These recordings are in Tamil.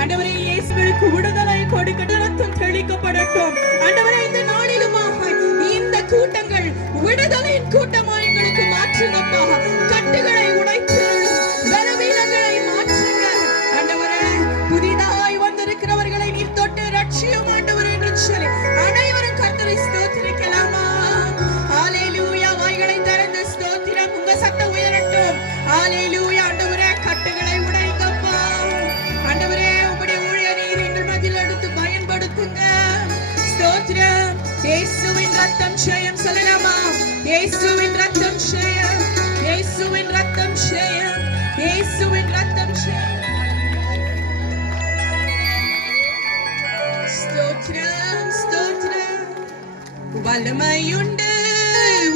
ஆண்டவரே இயேசுவுக்கு விடுதலை கொடுக்க ரத்தம் தெளிக்கப்படட்டும். ஆண்டவரே இந்த நாளிலுமாக இந்த கூட்டங்கள் விடுதலையின் கூட்டமாக எங்களுக்கு மாற்றுங்கப்பா. கட்டுகளை உடைத்து பலவீனங்களை மாற்றுங்க ஆண்டவரே. புதிதாய் வந்திருக்கிறவர்களை நீர் தொட்டு ரட்சியும் ஆண்டவரே என்று சொல்லி அனைவரும் கர்த்தரை ஸ்தோத்திரிக்கலாமா? ஹalleluya. வாய்களை திறந்து ஸ்தோத்திரம். உங்க சத்தம் உயரட்டும். ஹalleluya. ஆண்டவரே கட்டுகளை உடைங்கப்பா. ஆண்டவரே உம்முடைய ஊழியரை எங்கள் மத்தியில் எடுத்து பயன்படுத்துங்க. ஸ்தோத்திரம். இயேசுவின் ரத்தம் ஜெயம் சொல்லலாமா? இயேசுவின் ரத்தம் ஜெயம், இயேசுவின் ரத்தம் ஜெயம், இயேசுவின் ரத்தம் ஜெயம். ஸ்தோத்திரம் ஸ்தோத்திரம். வல்லமை உண்டு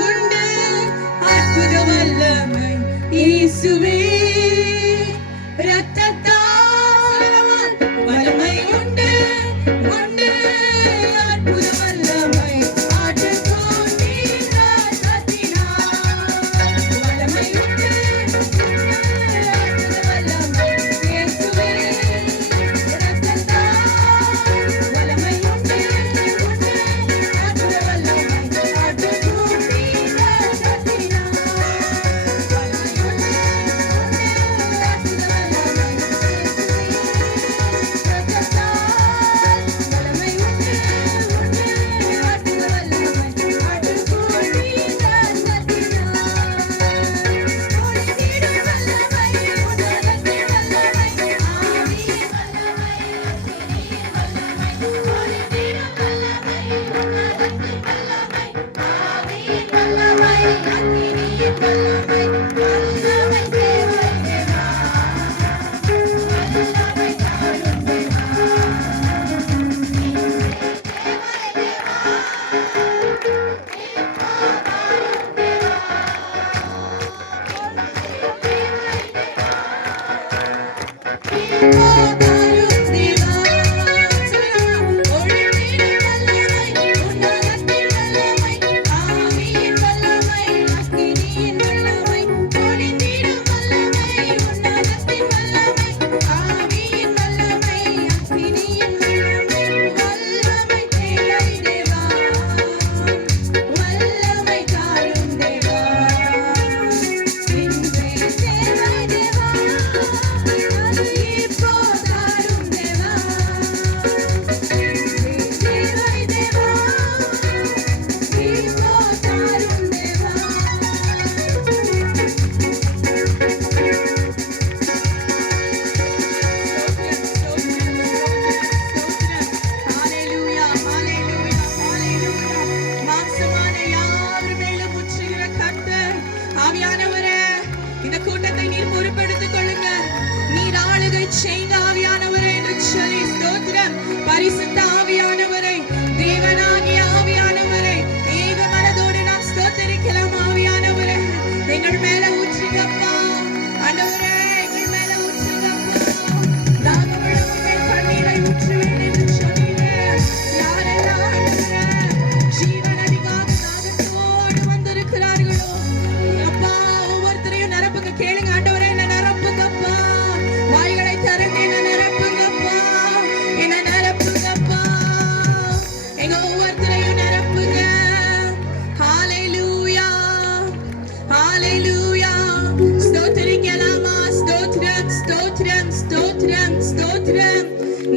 உண்டு அற்புத வல்லமை இயேசுவே ரத்தத்தால். வல்லமை உண்டு உண்டு அற்புத வல்லமை ஆற்றல் கொண்டீர் ரத்தத்தினால். வல்லமை உண்டு அற்புத வல்லமை இயேசுவே ரத்தத்தால். வல்லமை உண்டு உண்டு அற்புத வல்லமை ஆற்றல் கொண்டீர் ரத்தத்தினால். வல்லமை உண்டு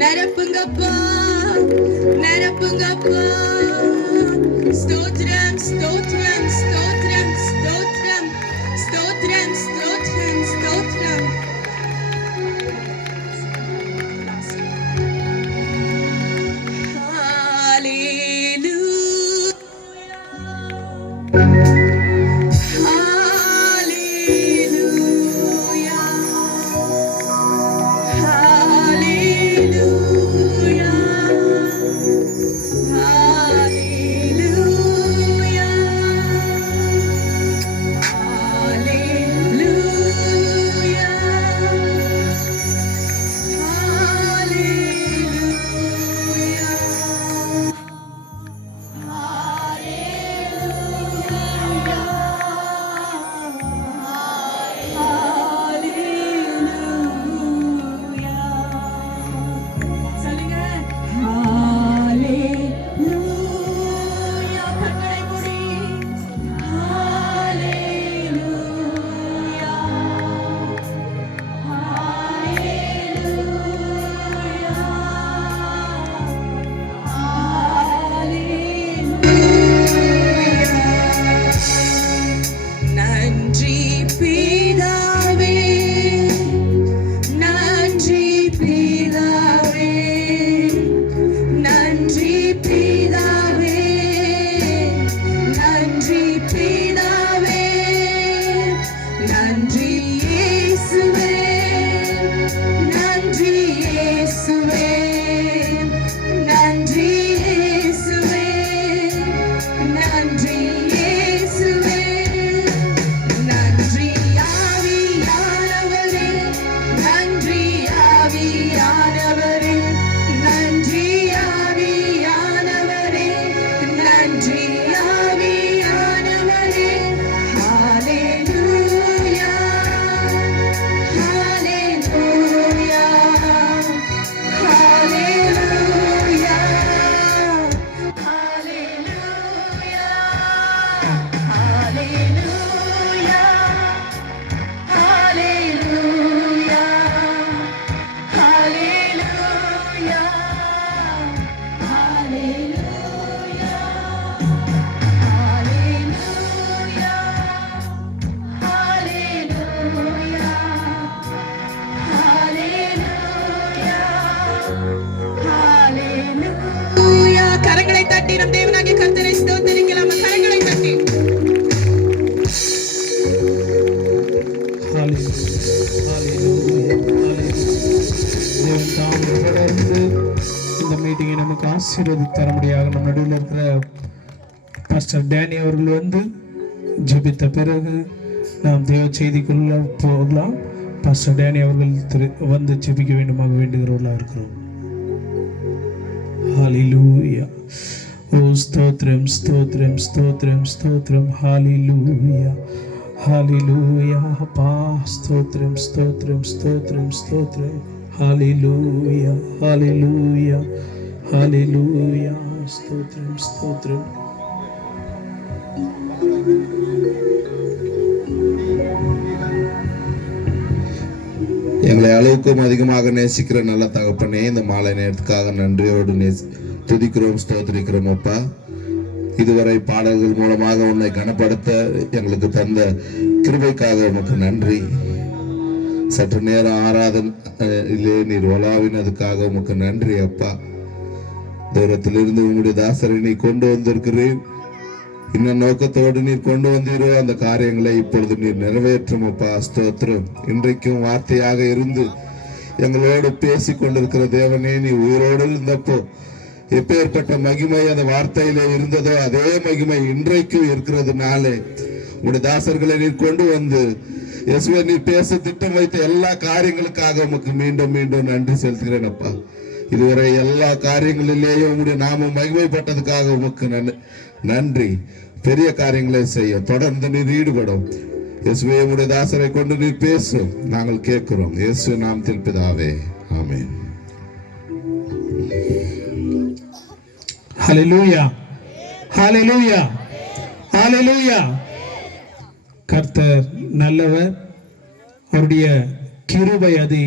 நிரப்புங்கப்பா நிரப்புங்கப்பா. ஸ்தோத்திரம் ஸ்தோத்திரம் ஸ்தோத்திரம் ஸ்தோத்திரம் ஸ்தோத்திரம் ஸ்தோத்திரம் ஸ்தோத்திரம். மீட்டிங்கை நமக்கு ஆசீர்வதித்து தர முடியாது. நம்ம நடுவில் இருக்கிற பாஸ்டர் டேனி அவர்கள் வந்து ஜெபித்த பிறகு நாம் தேவ செய்திக்குள்ள போகலாம். பாஸ்டர் டேனி அவர்கள் வந்து ஜெபிக்க வேண்டுமாக வேண்டுகிறவர்களாக இருக்கிறோம். ஹல்லேலூயா. ஓ ஸ்தோத்திரம் ஸ்தோத்திரம் ஸ்தோத்திரம் ஸ்தோத்திரம். ஹல்லேலூயா ஹல்லேலூயா. அப்பா ஸ்தோத்திரம் ஸ்தோத்திரம் ஸ்தோத்திரம் ஸ்தோத்திரம். ஹல்லேலூயா ஹல்லேலூயா ஹல்லேலூயா. ஸ்தோத்திரம் ஸ்தோத்திரம். எங்களை அளவுக்கும் அதிகமாக நேசிக்கிற நல்ல தகப்பனே, இந்த மாலை நேரத்துக்காக நன்றியோடு துதிக்கிறோம், ஸ்தோத்திரிக்கிறோம். அப்பா, இதுவரை பாடல்கள் மூலமாக உன்னை கனப்படுத்த எங்களுக்கு தந்த கிருபைக்காக உமக்கு நன்றி. சற்று நேரம் ஆராதனையிலே நீர் உலாவினதுக்காக உமக்கு நன்றி. அப்பா, தூரத்திலிருந்து உங்களுடைய தாசரை நீ கொண்டு வந்திருக்கிறேன். இன்னும் நோக்கத்தோடு நீர் கொண்டு வந்தீரோ அந்த காரியங்களை இப்பொழுது நீர் நிறைவேற்றும். அப்பா ஸ்தோத்திரம். இன்றைக்கும் வார்த்தையாக இருந்து எங்களோடு பேசி கொண்டிருக்கிற தேவனே, நீ உயிரோடு இருந்தப்போ எப்பேற்பட்ட மகிமை அந்த வார்த்தையில இருந்ததோ அதே மகிமை இன்றைக்கும் இருக்கிறதுனாலே உங்களுடைய தாசர்களை நீர் கொண்டு வந்து இயேசுவே நீர் பேச திட்டம் வைத்த எல்லா காரியங்களுக்காக உமக்கு மீண்டும் மீண்டும் நன்றி செலுத்துகிறேன். அப்பா, இதுவரை எல்லா காரியங்களிலேயும் உங்களுடைய நாம மகிமைப்பட்டதுக்காக உமக்கு நன்றி. பெரிய காரியங்களை செய்ய தொடர்ந்து நீர் ஈடுபடும். இயேசுவே உங்களுடைய தாசரை கொண்டு நீர் பேசும், நாங்கள் கேட்கிறோம். இயேசு நாமத்தில் பிதாவே, ஆமென். ஹல்லேலூயா ஹல்லேலூயா ஹல்லேலூயா. கர்த்தர் நல்லவர். அவருடைய கிருபை அது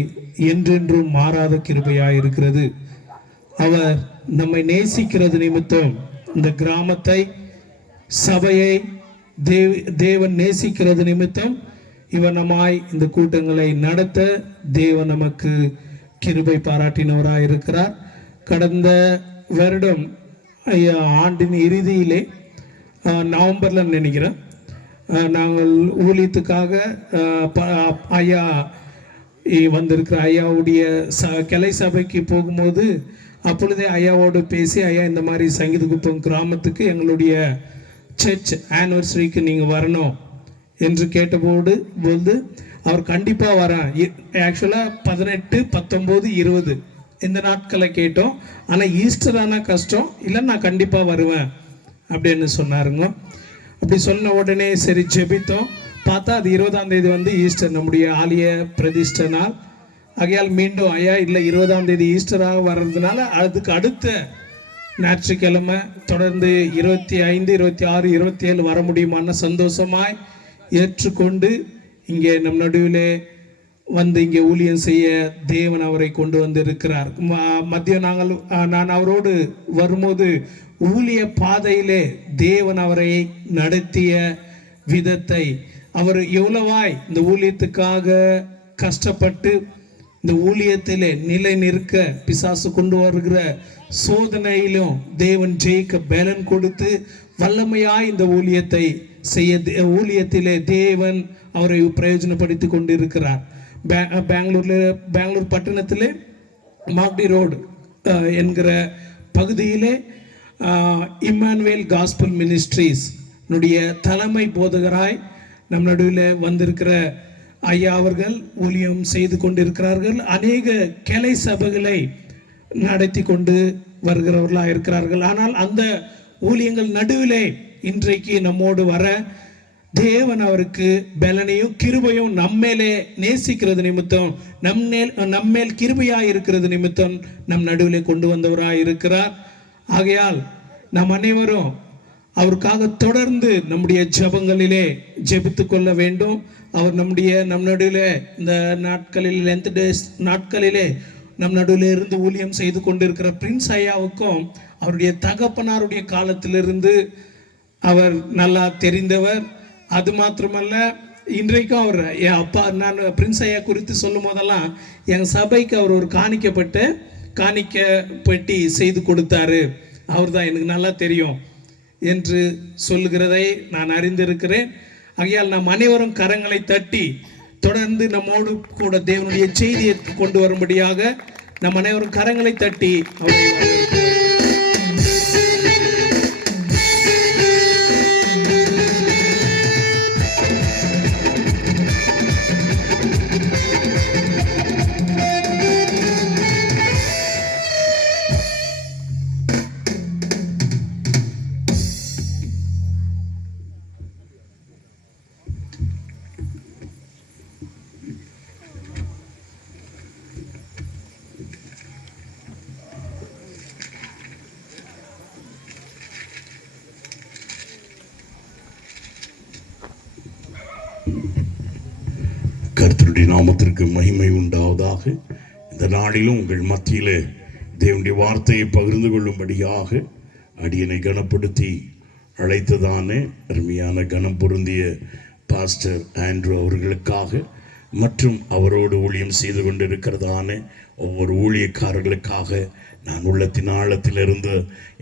என்றென்றும் மாறாத கிருபையாய் இருக்கிறது. அவர் நம்மை நேசிக்கிறது நிமித்தம் இந்த கிராமத்தை, சபையை தேவன் நேசிக்கிறது நிமித்தம் இவர் நம்மாய் இந்த கூட்டங்களை நடத்த தேவன் நமக்கு கிருபை பாராட்டினவராய் இருக்கிறார். கடந்த வருடம் ஆண்டின் இறுதியிலே நவம்பரில் நினைக்கிறேன், நாங்கள் ஊழியத்துக்காக ஐயா வந்திருக்கிற ஐயாவுடைய கிளை சபைக்கு போகும்போது அப்பொழுதே ஐயாவோடு பேசி, ஐயா இந்த மாதிரி சங்கீதகுப்பம் கிராமத்துக்கு எங்களுடைய சர்ச் ஆனிவர்சரிக்கு நீங்கள் வரணும் என்று கேட்டபோது அவர் கண்டிப்பாக வரேன். ஆக்சுவலாக 18, 19, 20 இந்த நாட்களை கேட்டோம். ஆனால் ஈஸ்டர் ஆனால் கஷ்டம் இல்லை, நான் கண்டிப்பாக வருவேன் அப்படின்னு சொன்னாருங்க. அப்படி சொன்ன உடனே சரி ஜெபித்தோம். பார்த்தா அது 20ஆம் தேதி வந்து ஈஸ்டர், நம்முடைய ஆலய பிரதிஷ்டை நாள். ஆகையால் மீண்டும் ஐயா இல்லை 20ஆம் தேதி ஈஸ்டராக வர்றதுனால அதுக்கு அடுத்த ஞாயிற்றுக்கிழமை தொடர்ந்து 25, 26, 27 வர முடியுமான சந்தோஷமாய் ஏற்றுக்கொண்டு இங்கே நம் நடுவிலே வந்து இங்கே ஊழியம் செய்ய தேவன் அவரை கொண்டு வந்து இருக்கிறார். மதியம் நான் அவரோடு வரும்போது ஊழிய பாதையிலே தேவன் அவரை நடத்திய விதத்தை, அவர் எவ்வளவாய் இந்த ஊழியத்துக்காக கஷ்டப்பட்டு இந்த ஊழியத்திலே நிலை நிற்க பிசாசு கொண்டு வருகிற சோதனையிலும் தேவன் ஜெயிக்க பலன் கொடுத்து வல்லமையாய் இந்த ஊழியத்தை செய்ய ஊழியத்திலே தேவன் அவரை பிரயோஜனப்படுத்தி கொண்டிருக்கிறார். பெங்களூர் பட்டணத்திலே மாக்டி ரோடு என்கிற பகுதியிலே இம்மானுவேல் காஸ்பல் மினிஸ்ட்ரீஸ் தலைமை போதகராய் நம் நடுவில் வந்திருக்கிற ஐயா அவர்கள் ஊழியம் செய்து கொண்டிருக்கிறார்கள். அநேக கிளை சபைகளை நடத்தி கொண்டு வருகிறவர்களாக இருக்கிறார்கள். ஆனால் அந்த ஊழியங்கள் நடுவிலே இன்றைக்கு நம்மோடு வர தேவன் அவருக்கு பலனையும் கிருபையும் நம்மேலே நேசிக்கிறது நிமித்தம், நம்மேல் கிருபையாய் இருக்கிறது நிமித்தம் நம் நடுவிலே கொண்டு வந்தவராய் இருக்கிறார். ஆகையால் நாம் அனைவரும் அவருக்காக தொடர்ந்து நம்முடைய ஜெபங்களிலே ஜெபித்து கொள்ள வேண்டும். அவர் நம் நடுவிலே இந்த நாட்களில் லென்த் டேஸ் நாட்களிலே நம் நடுவில் இருந்து ஊழியம் செய்து கொண்டிருக்கிற பிரின்ஸ் ஐயாவுக்கும் அவருடைய தகப்பனாருடைய காலத்திலிருந்து அவர் நல்லா தெரிந்தவர். அது மாத்திரமல்ல, இன்றைக்கும் அவர் என் அப்பா, நான் பிரின்ஸ் ஐயா குறித்து சொல்லும் போதெல்லாம் எங்கள் சபைக்கு அவர் ஒரு காணிக்க பெட்டி செய்து கொடுத்தாரு, அவர் தான் எனக்கு நல்லா தெரியும் என்று சொல்லுகிறதை நான் அறிந்திருக்கிறேன். ஆகையால் நாம் அனைவரும் கரங்களை தட்டி தொடர்ந்து நம்மோடு கூட தேவனுடைய செய்தியை கொண்டு வரும்படியாக நம் அனைவரும் கரங்களை தட்டி அவரை கர்த்தருடைய நாமத்திற்கு மகிமை உண்டாவதாக. இந்த நாளிலும் உங்கள் மத்தியிலே தேவனுடைய வார்த்தையை பகிர்ந்து கொள்ளும்படியாக அடியனை கனப்படுத்தி அழைத்ததானே அருமையான கனம் பொருந்திய பாஸ்டர் ஆண்ட்ரூ அவர்களுக்காக மற்றும் அவரோடு ஊழியம் செய்து கொண்டிருக்கிறதான ஒவ்வொரு ஊழியக்காரர்களுக்காக நான் உள்ளத்தின் ஆழத்திலிருந்து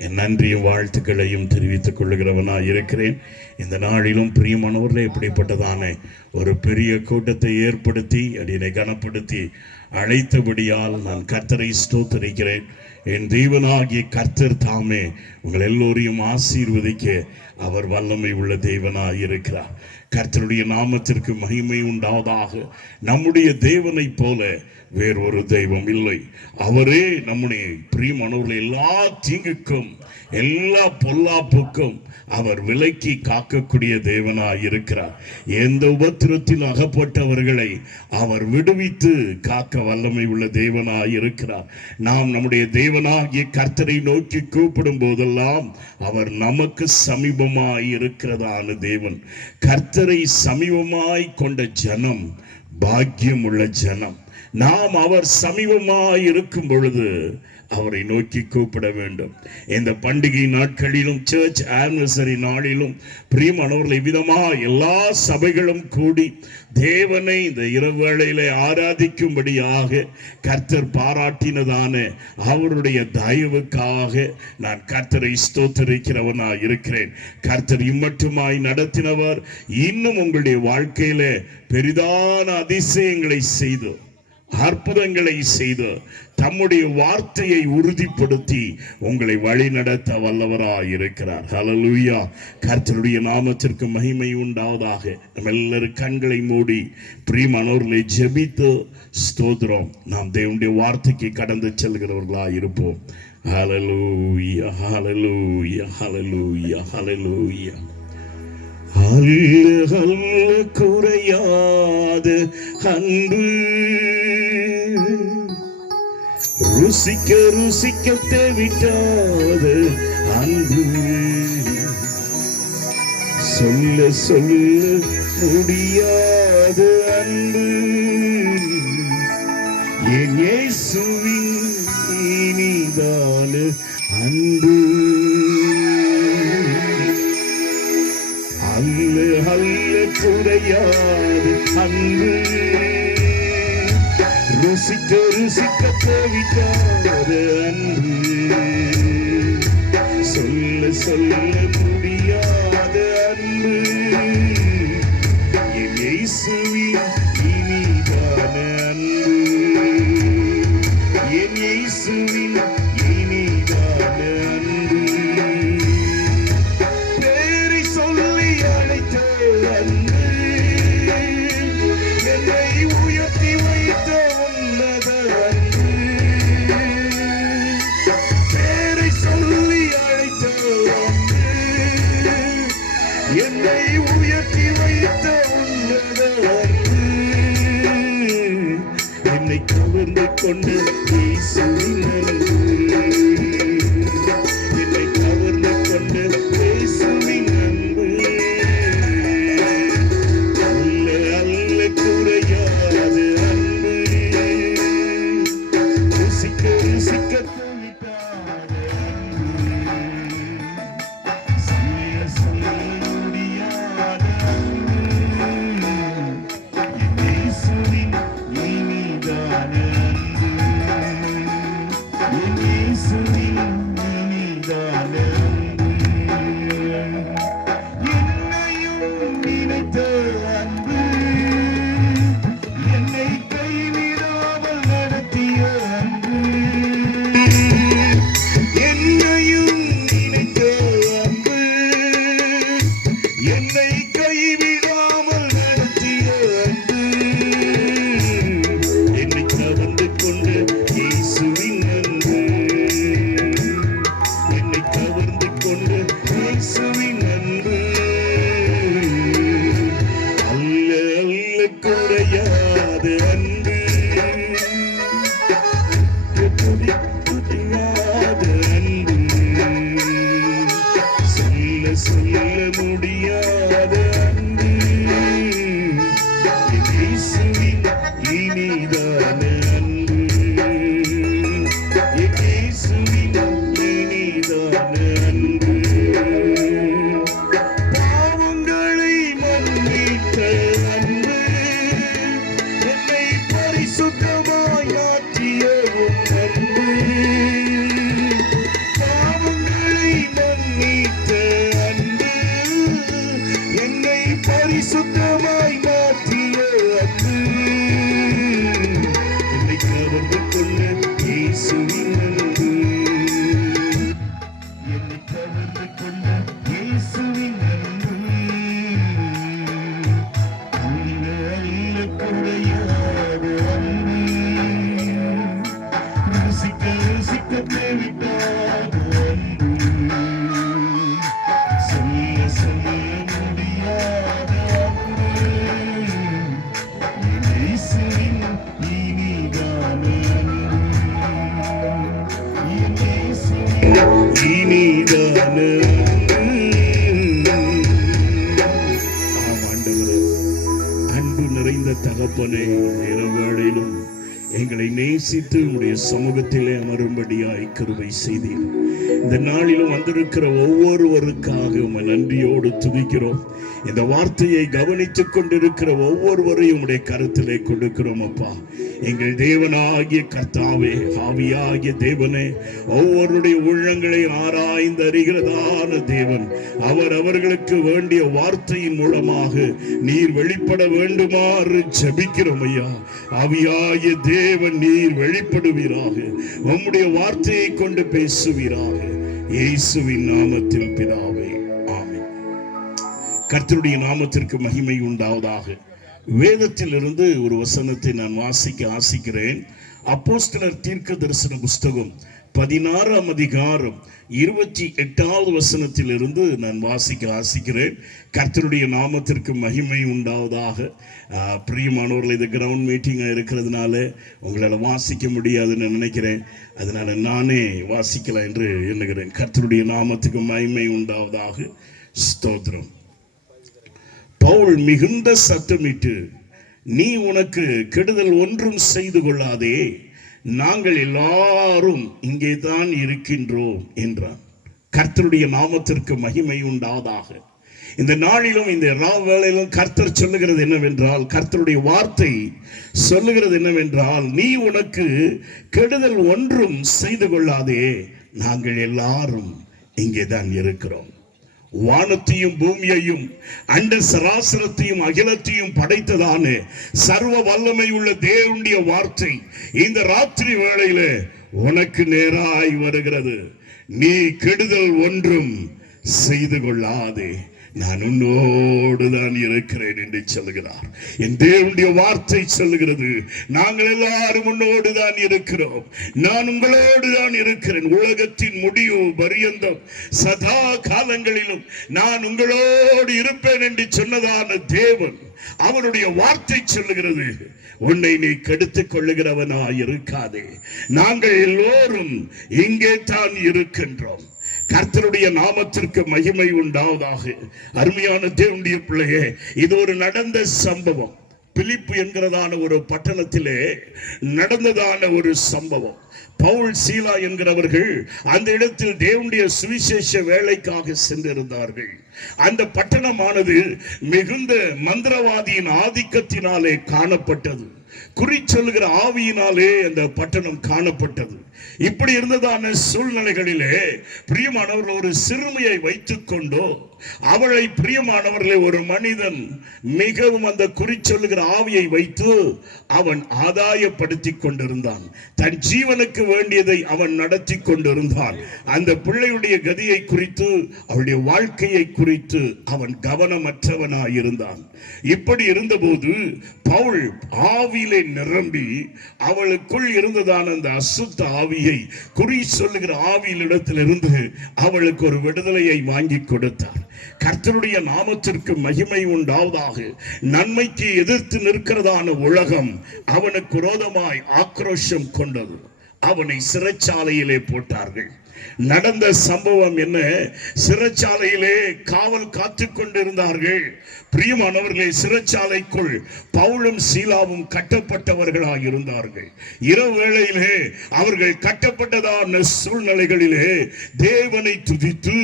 என் நன்றியும் வாழ்த்துக்களையும் தெரிவித்துக் கொள்ளுகிறவனாக இருக்கிறேன். இந்த நாளிலும் பிரியமானவர்களே, இப்படிப்பட்டதான ஒரு பெரிய கூட்டத்தை ஏற்படுத்தி அடியனை கனப்படுத்தி அழைத்தபடியால் நான் கர்த்தரை ஸ்தோத்திரிக்கிறேன். என் தேவனாகிய கர்த்தர் தாமே உங்கள் எல்லோரையும் ஆசீர்வதிக்க அவர் வல்லமை உள்ள தேவனாய் இருக்கிறார். கர்த்தருடைய நாமத்திற்கு மகிமை உண்டாவதாக. நம்முடைய தேவனைப் போல வேறொரு தெய்வம் இல்லை. அவரே நம்முடைய பிரியமானவர்கள் எல்லா தீங்குக்கும் எல்லா பொல்லாப்புக்கும் அவர் விலக்கி காக்கக்கூடிய தேவனாய் இருக்கிறார். எந்த உபத்திரத்தில் அகப்பட்டவர்களை அவர் விடுவித்து காக்க வல்லமை உள்ள தேவனாய் இருக்கிறார். நாம் நம்முடைய தேவனாகிய கர்த்தரை நோக்கி கூப்பிடும் போதெல்லாம் அவர் நமக்கு சமீபமாய் இருக்கிறதான தேவன். கர்த்தரை சமீபமாய் கொண்ட ஜனம் பாக்கியம் உள்ள ஜனம். நாம் அவர் சமீபமாய் இருக்கும் பொழுது அவரை நோக்கி கூப்பிட வேண்டும். இந்த பண்டிகை நாட்களிலும் சர்ச் ஆனிவர்சரி நாளிலும் பிரியமானவர்களை விதமா எல்லா சபைகளும் கூடி தேவனை இந்த இரவு வேளையிலே ஆராதிக்கும்படியாக கர்த்தர் பாராட்டினதான அவருடைய தயவுக்காக நான் கர்த்தரை ஸ்தோத்திரிக்கிறவனாய் இருக்கிறேன். கர்த்தர் இம்மட்டுமாய் நடத்தினவர் இன்னும் உங்களுடைய வாழ்க்கையில பெரிதான அதிசயங்களை செய்து அற்புதங்களை செய்து தம்முடைய வார்த்தையை உறுதிப்படுத்தி உங்களை வழி நடத்த வல்லவராய் இருக்கிறார். ஹல்லேலூயா. கர்த்தருடைய நாமத்திற்கு மகிமை உண்டாவதாக. நம்ம எல்லாரும் கண்களை மூடி பிரியமானவர்களை ஜெபித்து ஸ்தோத்திரம் நாம் தேவனுடைய வார்த்தைக்கு கடந்து செல்கிறவர்களாய் இருப்போம். ஹல்லேலூயா, ஹல்லேலூயா, ஹல்லேலூயா, ஹல்லேலூயா. குறையாது அன்பு ருசிக்க ருசிக்க தேவிட்டாத அன்பு சொல்ல சொல்ல முடியாத அன்பு என் இயேசுவின் இனிதான அன்பு அல்ல அல்ல குறையாது அன்பு ருசிக்க ருசிக்க தேவிட்டாத அன்பு சொல்ல சொல்ல முடியாத அன்பு என் இயேசுவின் இனிதான அன்பு என் இயேசுவின் இனிதான அன்பு பேரை சொல்லி அழைத்த அன்பு என்னை உயர்த்தி வைத்த உன்னத அன்பு பேரை சொல்லி அழைத்த அன்பு என்னை உயர்த்தி வைத்த உன்னத அன்பு என்னை கவர்ந்து கொண்டு இயேசுவின் அன்பு என்னை கவர்ந்து கொண்டு இயேசுவின் அன்பு அல்ல அல்ல குறையாது அன்பு ருசிக்க ருசிக்க தவிட்டாத அன்பு சொல்ல சொல்ல முடியாத அன்பு என் இயேசுவின் இனிதான அன்பு என் இயேசுவின் இனிதான அன்பு என்னையும் நினைத்த அன்பு என்னை கைவிடாமல் நடத்திய அன்பு நேசிக்க தேவிட்டாத அன்பு சொல்ல முடியாத அன்பு இயேசுவின் இனிதான அன்பு இயேசுவின் இனிதான அன்பு நிறைந்த தகப்பனே, இரவேளையிலும் எங்களை நேசித்து உடைய சமூகத்திலே அமரும்படியாய் கிருபை செய்தீர். இந்த நாளிலும் வந்திருக்கிற ஒவ்வொருவருக்காக உம்மை நன்றியோடு துதிக்கிறோம். இந்த வார்த்தையை கவனித்துக் கொண்டிருக்கிற ஒவ்வொருவரையும் உடைய கருத்திலே கொடுக்கிறோம். அப்பா, எங்கள் தேவனாகிய கர்த்தாவே, ஆவியாகிய தேவனே, ஒவ்வொருடைய உள்ளங்களை ஆராய்ந்து அறிகிறதான தேவன், அவர்களுக்கு வேண்டிய வார்த்தையின் மூலமாக நீர் வெளிப்பட வேண்டுமாறு ஜெபிக்கிறோம் ஐயா. ஆவியாகிய தேவன் நீர் வெளிப்படுவீராக, உம்முடைய வார்த்தையை கொண்டு பேசுவீராக. இயேசுவின் நாமத்தில் பிதாவே, ஆமென். கர்த்தருடைய நாமத்திற்கு மகிமை உண்டாவதாக. வேதத்திலிருந்து ஒரு வசனத்தை நான் வாசிக்க ஆசிக்கிறேன். அப்போஸ்தலர் தீர்க்க தரிசன புஸ்தகம் 16ஆம் அதிகாரம் 28வது வசனத்திலிருந்து நான் வாசிக்க ஆசிக்கிறேன். கர்த்தருடைய நாமத்திற்கு மகிமை உண்டாவதாக. பிரியமானவர்கள், இது கிரவுண்ட் மீட்டிங்காக இருக்கிறதுனால உங்களால் வாசிக்க முடியாதுன்னு நினைக்கிறேன். அதனால நானே வாசிக்கலாம் என்று எண்ணுகிறேன். கர்த்தருடைய நாமத்துக்கு மகிமை உண்டாவதாக. ஸ்தோத்திரம். பவுல் மிகுந்த சத்தமிட்டு, நீ உனக்கு கெடுதல் ஒன்றும் செய்து கொள்ளாதே, நாங்கள் எல்லாரும் இங்கே தான் இருக்கின்றோம் என்றான். கர்த்தருடைய நாமத்திற்கு மகிமை உண்டாவதாக. இந்த நாளிலும் இந்த வேளையிலும் கர்த்தர் சொல்லுகிறது என்னவென்றால், கர்த்தருடைய வார்த்தை சொல்லுகிறது என்னவென்றால், நீ உனக்கு கெடுதல் ஒன்றும் செய்து கொள்ளாதே, நாங்கள் எல்லாரும் இங்கே தான் இருக்கிறோம். வானத்தையும் பூமியையும் அண்ட சராசரத்தையும் அகிலத்தையும் படைத்ததான சர்வ வல்லமை உள்ள தேவனுடைய வார்த்தை இந்த ராத்திரி வேளையில உனக்கு நேராய் வருகிறது. நீ கெடுதல் ஒன்றும் செய்து கொள்ளாதே, நான் உன்னோடு தான் இருக்கிறேன் என்று சொல்லுகிறார். என் தேவனுடைய வார்த்தை சொல்லுகிறது, நாங்கள் எல்லாரும் உன்னோடு தான் இருக்கிறோம், நான் உங்களோடு தான் இருக்கிறேன். உலகத்தின் முடிவு பரியந்தம் சதா காலங்களிலும் நான் உங்களோடு இருப்பேன் என்று சொன்னதான தேவன், அவனுடைய வார்த்தை சொல்லுகிறது, உன்னை நீ கெடுத்துக் கொள்ளுகிறவனாய் இருக்காதே, நாங்கள் எல்லோரும் இங்கே தான் இருக்கின்றோம். கர்த்தருடைய நாமத்திற்கு மகிமை உண்டாவதாக. அருமையான தேவனுடைய பிள்ளையே, இது ஒரு நடந்த சம்பவம். பிலிப்பு என்கிறதான ஒரு பட்டணத்திலே நடந்ததான ஒரு சம்பவம். பவுல் சீலா என்கிறவர்கள் அந்த இடத்தில் தேவனுடைய சுவிசேஷ வேலைக்காக சென்றிருந்தார்கள். அந்த பட்டணமானது மிகுந்த மந்திரவாதியின் ஆதிக்கத்தினாலே காணப்பட்டது. குறி சொல்லுகிற ஆவியினாலே அந்த பட்டணம் காணப்பட்டது. இப்படி இருந்ததான சூழ்நிலைகளிலே பிரியமானவர்கள் ஒரு சிறுமியை வைத்துக் கொண்டோ அவளை பிரியமானவர்களை ஒரு மனிதன் மிகவும் அந்த குறி சொல்லுகிற ஆவியை வைத்து அவன் ஆதாயப்படுத்தி கொண்டிருந்தான். தன் ஜீவனுக்கு வேண்டியதை அவன் நடத்தி கொண்டிருந்தான். அந்த பிள்ளையுடைய கதியை குறித்து, அவளுடைய வாழ்க்கையை குறித்து அவன் கவனமற்றவனாயிருந்தான். இப்படி இருந்தபோது பவுல் ஆவியிலே நிரம்பி அவளுக்குள் இருந்ததான அந்த அசுத்த ஆவியை, குறி சொல்லுகிற ஆவியிலிடத்திலிருந்து அவளுக்கு ஒரு விடுதலையை வாங்கி கொடுத்தார். கர்த்தருடைய நாமத்திற்கு மகிமை உண்டாவதாக. நன்மைக்கு எதிர்த்து நிற்கிறதான உலகம் அவனுக்கு விரோதமாய் ஆக்ரோஷம் கொண்டது. அவனை சிறைச்சாலையிலே போட்டார்கள். நடந்த சம்பவம் என்ன? சிறைச்சாலையிலே காவல் காத்து கொண்டிருந்தார்கள். பிரியமானவர்களே, சிறைச்சாலைக்குள் பவுலும் சீலாவும் கட்டப்பட்டவர்களாக இருந்தார்கள். இரவு வேளையிலே அவர்கள் கட்டப்பட்டதான சூழ்நிலைகளிலே தேவனை துதித்து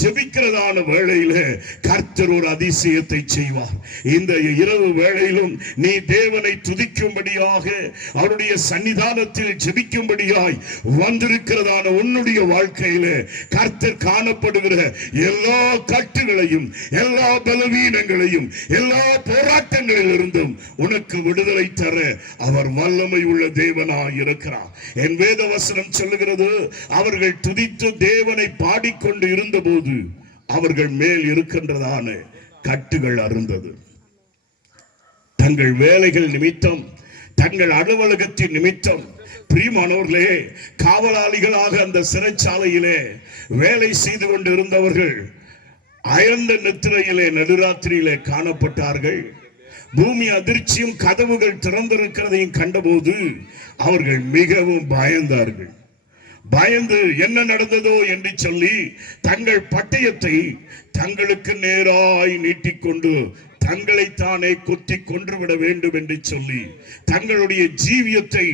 ஜெபிக்கிறதான வேளையிலே கர்த்தர் ஒரு அதிசயத்தை செய்வார். இந்த இரவு வேளையிலும் நீ தேவனை துதிக்கும்படியாக, அவருடைய சன்னிதானத்தில் ஜெபிக்கும்படியாய் வந்திருக்கிறதான உன்னுடைய வாழ்க்கையிலே கர்த்தர் காணப்படுகிற எல்லா கட்டுகளையும், எல்லா பலவீனங்களையும், எல்லா போராட்டங்களில் இருந்தும் உனக்கு விடுதலை தர அவர் வல்லமை உள்ள தேவனாய் இருக்கிறார். என் வேத வசனம் சொல்லுகிறது, அவர்கள் துதித்து தேவனை பாடிக்கொண்டு இருந்தபோது அவர்கள் மேல் இருக்கின்றதான கட்டுகள் அறுந்தது. தங்கள் வேலைகள் நிமித்தம், தங்கள் அலுவலகத்தின் நிமித்தம், பிரியமானவர்களே, காவலாளிகளாக அந்த சிறைச்சாலையிலே வேலை செய்து கொண்டு இருந்தவர்கள் அயர்ந்த நித்திரையிலே நடுராத்திரியிலே காணப்பட்டார்கள். பூமி அதிர்ச்சியும் கதவுகள் திறந்திருக்கிறதையும் கண்டபோது அவர்கள் மிகவும் பயந்தார்கள். பயந்து என்ன நடந்ததோ என்று சொல்லி தங்கள் பட்டயத்தை தங்களுக்கு நேராய் நீட்டிக்கொண்டு தங்களைத்தானே கொத்தி கொன்றுவிட வேண்டும் என்று சொல்லி தங்களுடைய ஜீவியத்தை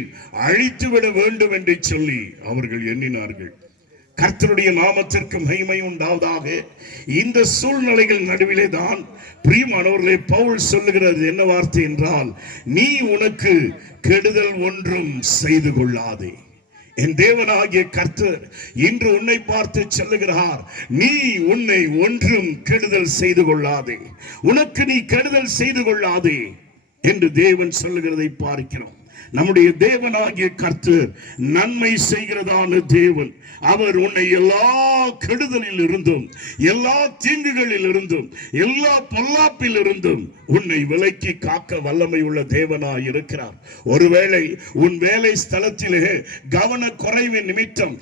அழித்துவிட வேண்டும் என்று சொல்லி அவர்கள் எண்ணினார்கள். கர்த்தருடைய நாமத்திற்கு மகிமை உண்டாவதாக. இந்த சூழ்நிலைகள் நடுவிலே தான் பிரியமானவர்களே பவுல் சொல்லுகிறது என்ன வார்த்தை என்றால், நீ உனக்கு கெடுதல் ஒன்றும் செய்து கொள்ளாதே. என் தேவனாகிய கர்த்தர் இன்று உன்னை பார்த்து சொல்லுகிறார், நீ உன்னை ஒன்றும் கெடுதல் செய்து கொள்ளாதே, உனக்கு நீ கெடுதல் செய்து கொள்ளாதே என்று தேவன் சொல்லுகிறதை பார்க்கிறோம். நம்முடைய தேவனாகிய கர்த்தர் நன்மை செய்கிறதான தேவன். அவர் உன்னை எல்லா கெடுதலில் இருந்தும் எல்லா தீங்குகளில் இருந்தும் எல்லா பொல்லாப்பில் இருந்தும் உன்னை விலக்கி காக்க வல்லமை உள்ள தேவனாய் இருக்கிறார். ஒருவேளை உன் வேலை ஸ்தலத்திலே கவன குறைவின் நிமித்தம்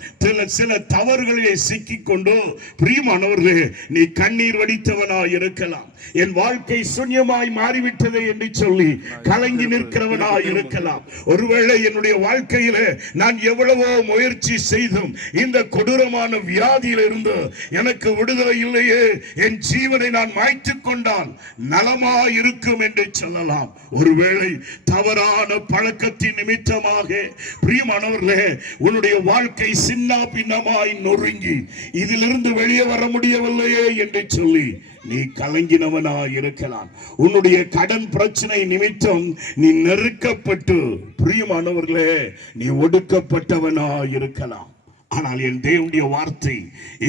சில தவறுகளிலே சிக்கிக்கொண்டு பிரியமானவர்களே நீ கண்ணீர் வடித்தவனாய் இருக்கலாம். என் வாழ்க்கை சூன்யமாய் மாறிவிட்டது என்று சொல்லி கலங்கி நிற்கிறவனாய் இருக்கலாம். ஒருவேளை என்னுடைய வாழ்க்கையில நான் எவ்வளவோ முயற்சி செய்தும் இந்த கொடூரமான வியாதியில் இருந்து எனக்கு விடுதலை இல்லையே, என் ஜீவனை நான் மாய்த்துக் கொண்டால் நலமாய் இருக்கும் என்று சொல்லலாம். ஒருவேளை தவறான பழக்கத்தின் நிமித்தமாக பிரியமானவர்களே உன்னுடைய வாழ்க்கை சின்ன பின்னமாய் நொறுங்கி இதிலிருந்து வெளியே வர முடியவில்லையே என்று சொல்லி நீ கலங்கினவனாய் இருக்கலாம். உன்னுடைய கடன் பிரச்சனை நிமித்தம் நீ நெருக்கப்பட்டு பிரியமானவர்களே நீ ஒடுக்கப்பட்டவனாய் இருக்கலாம். ஆனால் என் தேவனுடைய வார்த்தை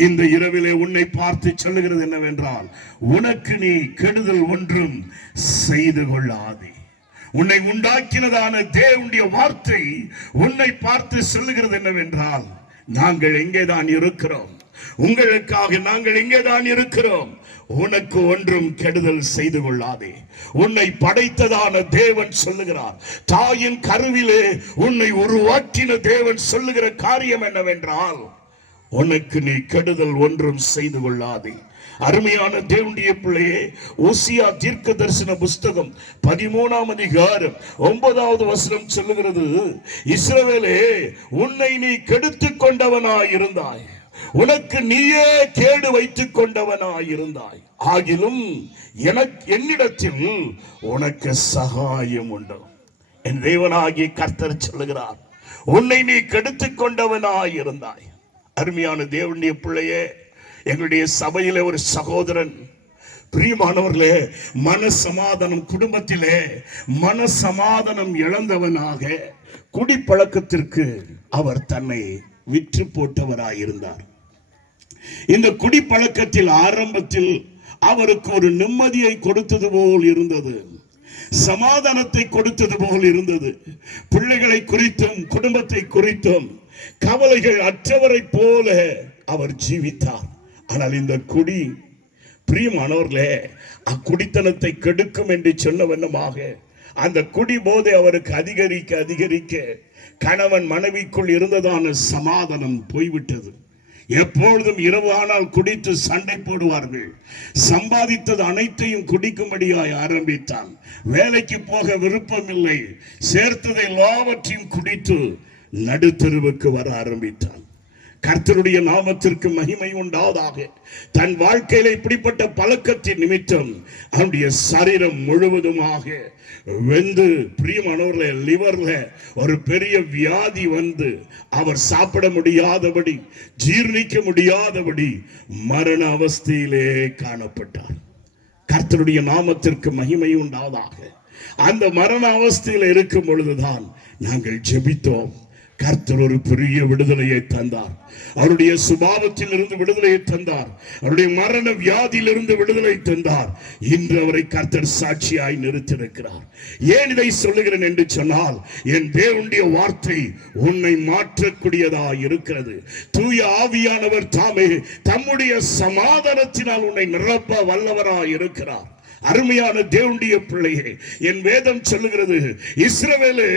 இந்த இரவிலே உன்னை பார்த்து சொல்லுகிறது என்னவென்றால், உனக்கு நீ கெடுதல் ஒன்றும் செய்து கொள்ளாதே. உன்னை உண்டாக்கினதான தேவனுடைய வார்த்தை உன்னை பார்த்து சொல்லுகிறது என்னவென்றால், நாங்கள் எங்கேதான் இருக்கிறோம், உங்களுக்காக நாங்கள் எங்கேதான் இருக்கிறோம், உனக்கு ஒன்றும் கெடுதல் செய்து கொள்ளாதே. உன்னை படைத்ததான தேவன் சொல்லுகிறார், தாயின் கருவிலே உன்னை உருவாக்கின தேவன் சொல்லுகிற காரியம் என்னவென்றால், உனக்கு நீ கெடுதல் ஒன்றும் செய்து கொள்ளாதே. அருமையான தேவனுடைய பிள்ளையே, ஓசியா தீர்க்க தரிசன புஸ்தகம் 13ஆம் அதிகாரம் 9வது வசனம் சொல்லுகிறது, இஸ்ரவேலே உன்னை நீ கெடுத்துக் கொண்டவனாய் இருந்தாய், உனக்கு நீயே கேடு வைத்துக் கொண்டவனாயிருந்தாய், ஆகிலும் என்னிடத்தில் உனக்கு சகாயம் உண்டு. என் தேவனாகிய கர்த்தர் சொல்லுகிறார், உன்னை நீ கெடுத்துக் கொண்டவனாயிருந்தாய். அருமையான தேவனுடைய பிள்ளையே, எங்களுடைய சபையிலே ஒரு சகோதரன் பிரியமானவர்களே மனசமாதானம் குடும்பத்திலே மனசமாதானம் இழந்தவனாக குடிப்பழக்கத்திற்கு அவர் தன்னை விற்று போட்டவராயிருந்தார். இந்த குடிப்பழக்கத்தில் ஆரம்பத்தில் அவருக்கு ஒரு நிம்மதியை கொடுத்தது போல் இருந்தது, சமாதானத்தை கொடுத்தது போல் இருந்தது. பிள்ளைகளை குறித்தும் குடும்பத்தை குறித்தும் கவலைகள் அற்றவரை போல அவர் ஜீவித்தார். ஆனால் இந்த குடி பிரியமானவர்களே அக்குடித்தனத்தை கெடுக்கும் என்று சொன்ன வண்ணமாக அந்த குடி போதை அவருக்கு அதிகரிக்க அதிகரிக்க கணவன் மனைவிக்குள் இருந்ததான சமாதானம் போய்விட்டது. எப்பொழுதும் இரவு ஆனால் குடித்து சண்டை போடுவார்கள். சம்பாதித்தது அனைத்தையும் குடிக்கும்படியாய் ஆரம்பித்தான். வேலைக்கு போக விருப்பமில்லை, சேர்த்ததை எல்லாவற்றையும் குடித்து நடுத்தெருவுக்கு வர ஆரம்பித்தான். கர்த்தருடைய நாமத்திற்கு மகிமை உண்டாவதாக. தன் வாழ்க்கையில இப்படிப்பட்ட பழக்கத்தின் நிமித்தம் அவனுடைய சரீரம் முழுவதுமாக வெந்து பிரியமானவர்களே லிவர்ல ஒரு பெரிய வியாதி வந்து அவர் சாப்பிட முடியாதபடி ஜீர்ணிக்க முடியாதபடி மரண அவஸ்தையிலே காணப்பட்டார். கர்த்தருடைய நாமத்திற்கு மகிமை உண்டாவதாக. அந்த மரண அவஸ்தையில் இருக்கும் பொழுதுதான் நாங்கள் ஜெபித்தோம். கர்த்தர் ஒரு பெரிய விடுதலையை தந்தார். அவருடைய சுபாவத்தில் இருந்து விடுதலையை தந்தார். அவருடைய மரண வியாதியிலிருந்து விடுதலை தந்தார். இன்று அவரை கர்த்தர் சாட்சியாய் நிறுத்தியிருக்கிறார். ஏன் இதை சொல்லுகிறேன் என்று சொன்னால், என் தேவனுடைய வார்த்தை உன்னை மாற்றக்கூடியதாய் இருக்கிறது. தூய ஆவியானவர் தாமே தம்முடைய சமாதானத்தினால் உன்னை நிரப்ப வல்லவராய் இருக்கிறார். அருமையான தேவனுடைய பிள்ளையே, என் வேதம் சொல்லுகிறது, இஸ்ரவேலே,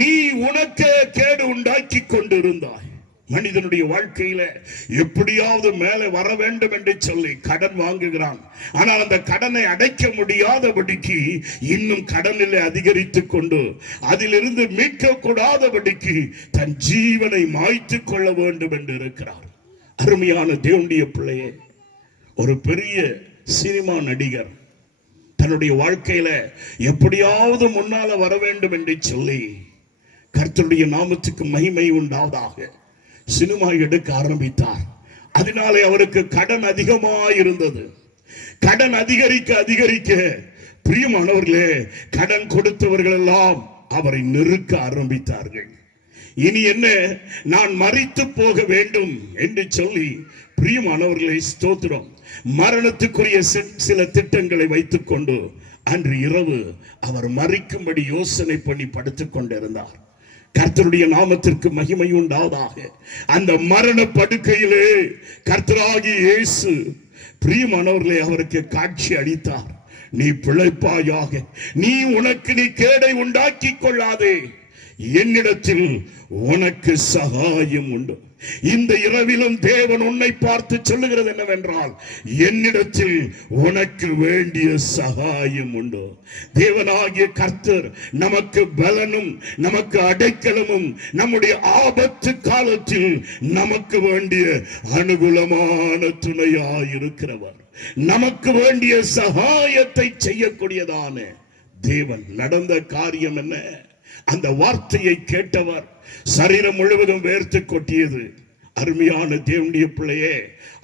நீ உனக்கே கேடு உண்டாக்கி கொண்டிருந்தாய். மனிதனுடைய வாழ்க்கையில எப்படியாவது மேலே வர வேண்டும் என்று சொல்லி கடன் வாங்குகிறான். ஆனால் அந்த கடனை அடைக்க முடியாதபடிக்கு இன்னும் கடனில் அதிகரித்துக் கொண்டு அதிலிருந்து மீட்க கூடாதபடிக்கு தன் ஜீவனை மாய்த்து கொள்ள வேண்டும் என்று இருக்கிறார். அருமையான தேவனுடைய பிள்ளையே, ஒரு பெரிய சினிமா நடிகர் தன்னுடைய வாழ்க்கையில எப்படியாவது முன்னால வர வேண்டும் என்று சொல்லி கர்த்தருடைய நாமத்துக்கு மகிமை உண்டாவதாக சினிமா எடுக்க ஆரம்பித்தார். அதனாலே அவருக்கு கடன் அதிகமாயிருந்தது. கடன் அதிகரிக்க அதிகரிக்க, பிரியமானவர்களே, கடன் கொடுத்தவர்கள் எல்லாம் அவரை நெருக்க ஆரம்பித்தார்கள். இனி என்ன, நான் மரித்து போக வேண்டும் என்று சொல்லி, பிரியமானவர்களை, ஸ்தோத்திரம், மரணத்துக்குரிய சில திட்டங்களை வைத்துக் கொண்டு அன்று இரவு அவர் மரிக்கும்படி யோசனை பண்ணி படுத்துக் கொண்டிருந்தார். கர்த்தருடைய நாமத்திற்கு மகிமை உண்டாவதாக. அந்த மரண படுக்கையிலே கர்த்தராகிய இயேசு, பிரியமானவர்களே, அவருக்கு காட்சி அளித்தார். நீ பிழைப்பாயாக, நீ கேடை உண்டாக்கி கொள்ளாதே, என்னிடத்தில் உனக்கு சகாயம் உண்டு. இந்த இரவிலும் தேவன் உன்னை பார்த்து சொல்லுகிறது என்னவென்றால், என்னிடத்தில் உனக்கு வேண்டிய சகாயம் உண்டு. தேவனாகிய கர்த்தர் நமக்கு பலனும் நமக்கு அடைக்கலமும் நம்முடைய ஆபத்து காலத்தில் நமக்கு வேண்டிய அனுகூலமான துணையாயிருக்கிறவர், நமக்கு வேண்டிய சகாயத்தை செய்யக்கூடியதான தேவன். நடந்த காரியம் என்ன? அந்த வார்த்தையை கேட்டவர் சரீரம் முழுவதும் வேர்த்து கொட்டியது. அருமையான தேவனுடைய பிள்ளையே,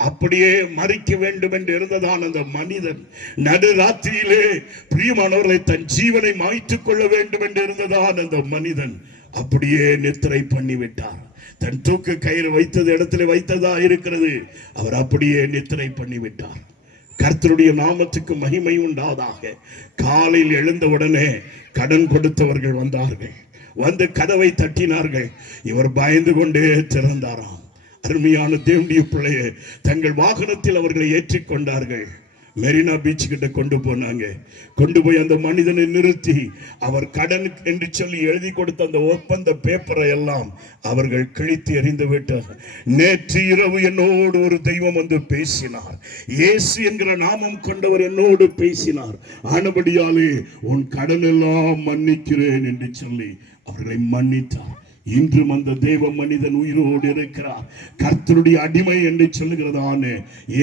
அப்படியே மரிக்க வேண்டும் என்று இருந்ததான் அந்த மனிதன் நடுராத்திரியிலே, பிரியமானவர்களை, தன் ஜீவனை மாய்த்துக் கொள்ள வேண்டும் என்று இருந்ததான் அந்த மனிதன் அப்படியே நித்திரை பண்ணிவிட்டார். தன் தூக்கு கயிறு வைத்தது இடத்துல வைத்ததா இருக்கிறது, அவர் அப்படியே நித்திரை பண்ணிவிட்டார். கர்த்தருடைய நாமத்துக்கு மகிமை உண்டாவதாக. காலையில் எழுந்தவுடனே கடன் கொடுத்தவர்கள் வந்தார்கள். வந்து கதவை தட்டினார்கள். இவர் பயந்து கொண்டே திறந்தாராம். அருமையான தேவனுடைய பிள்ளையே, தங்கள் வாகனத்தில் அவர்களை ஏற்றிக்கொண்டார்கள். மெரினா பீச் கிட்ட கொண்டு போனாங்க. கொண்டு போய் அந்த மனிதனை நிறுத்தி அவர் கடன் என்று சொல்லி எழுதி கொடுத்த அந்த ஒப்பந்த பேப்பரை எல்லாம் அவர்கள் கிழித்து எறிந்து விட்டார். நேற்று இரவு என்னோடு ஒரு தெய்வம் வந்து பேசினார். இயேசு என்கிற நாமம் கொண்டவர் என்னோடு பேசினார். ஆனபடியாலே உன் கடன் எல்லாம் மன்னிக்கிறேன் என்று சொல்லி அவர்களை மன்னித்தார். இன்றும் அந்த தேவ மனிதன் உயிரோடு இருக்கிறார். கர்த்தருடைய அடிமை என்று சொல்லுகிறதான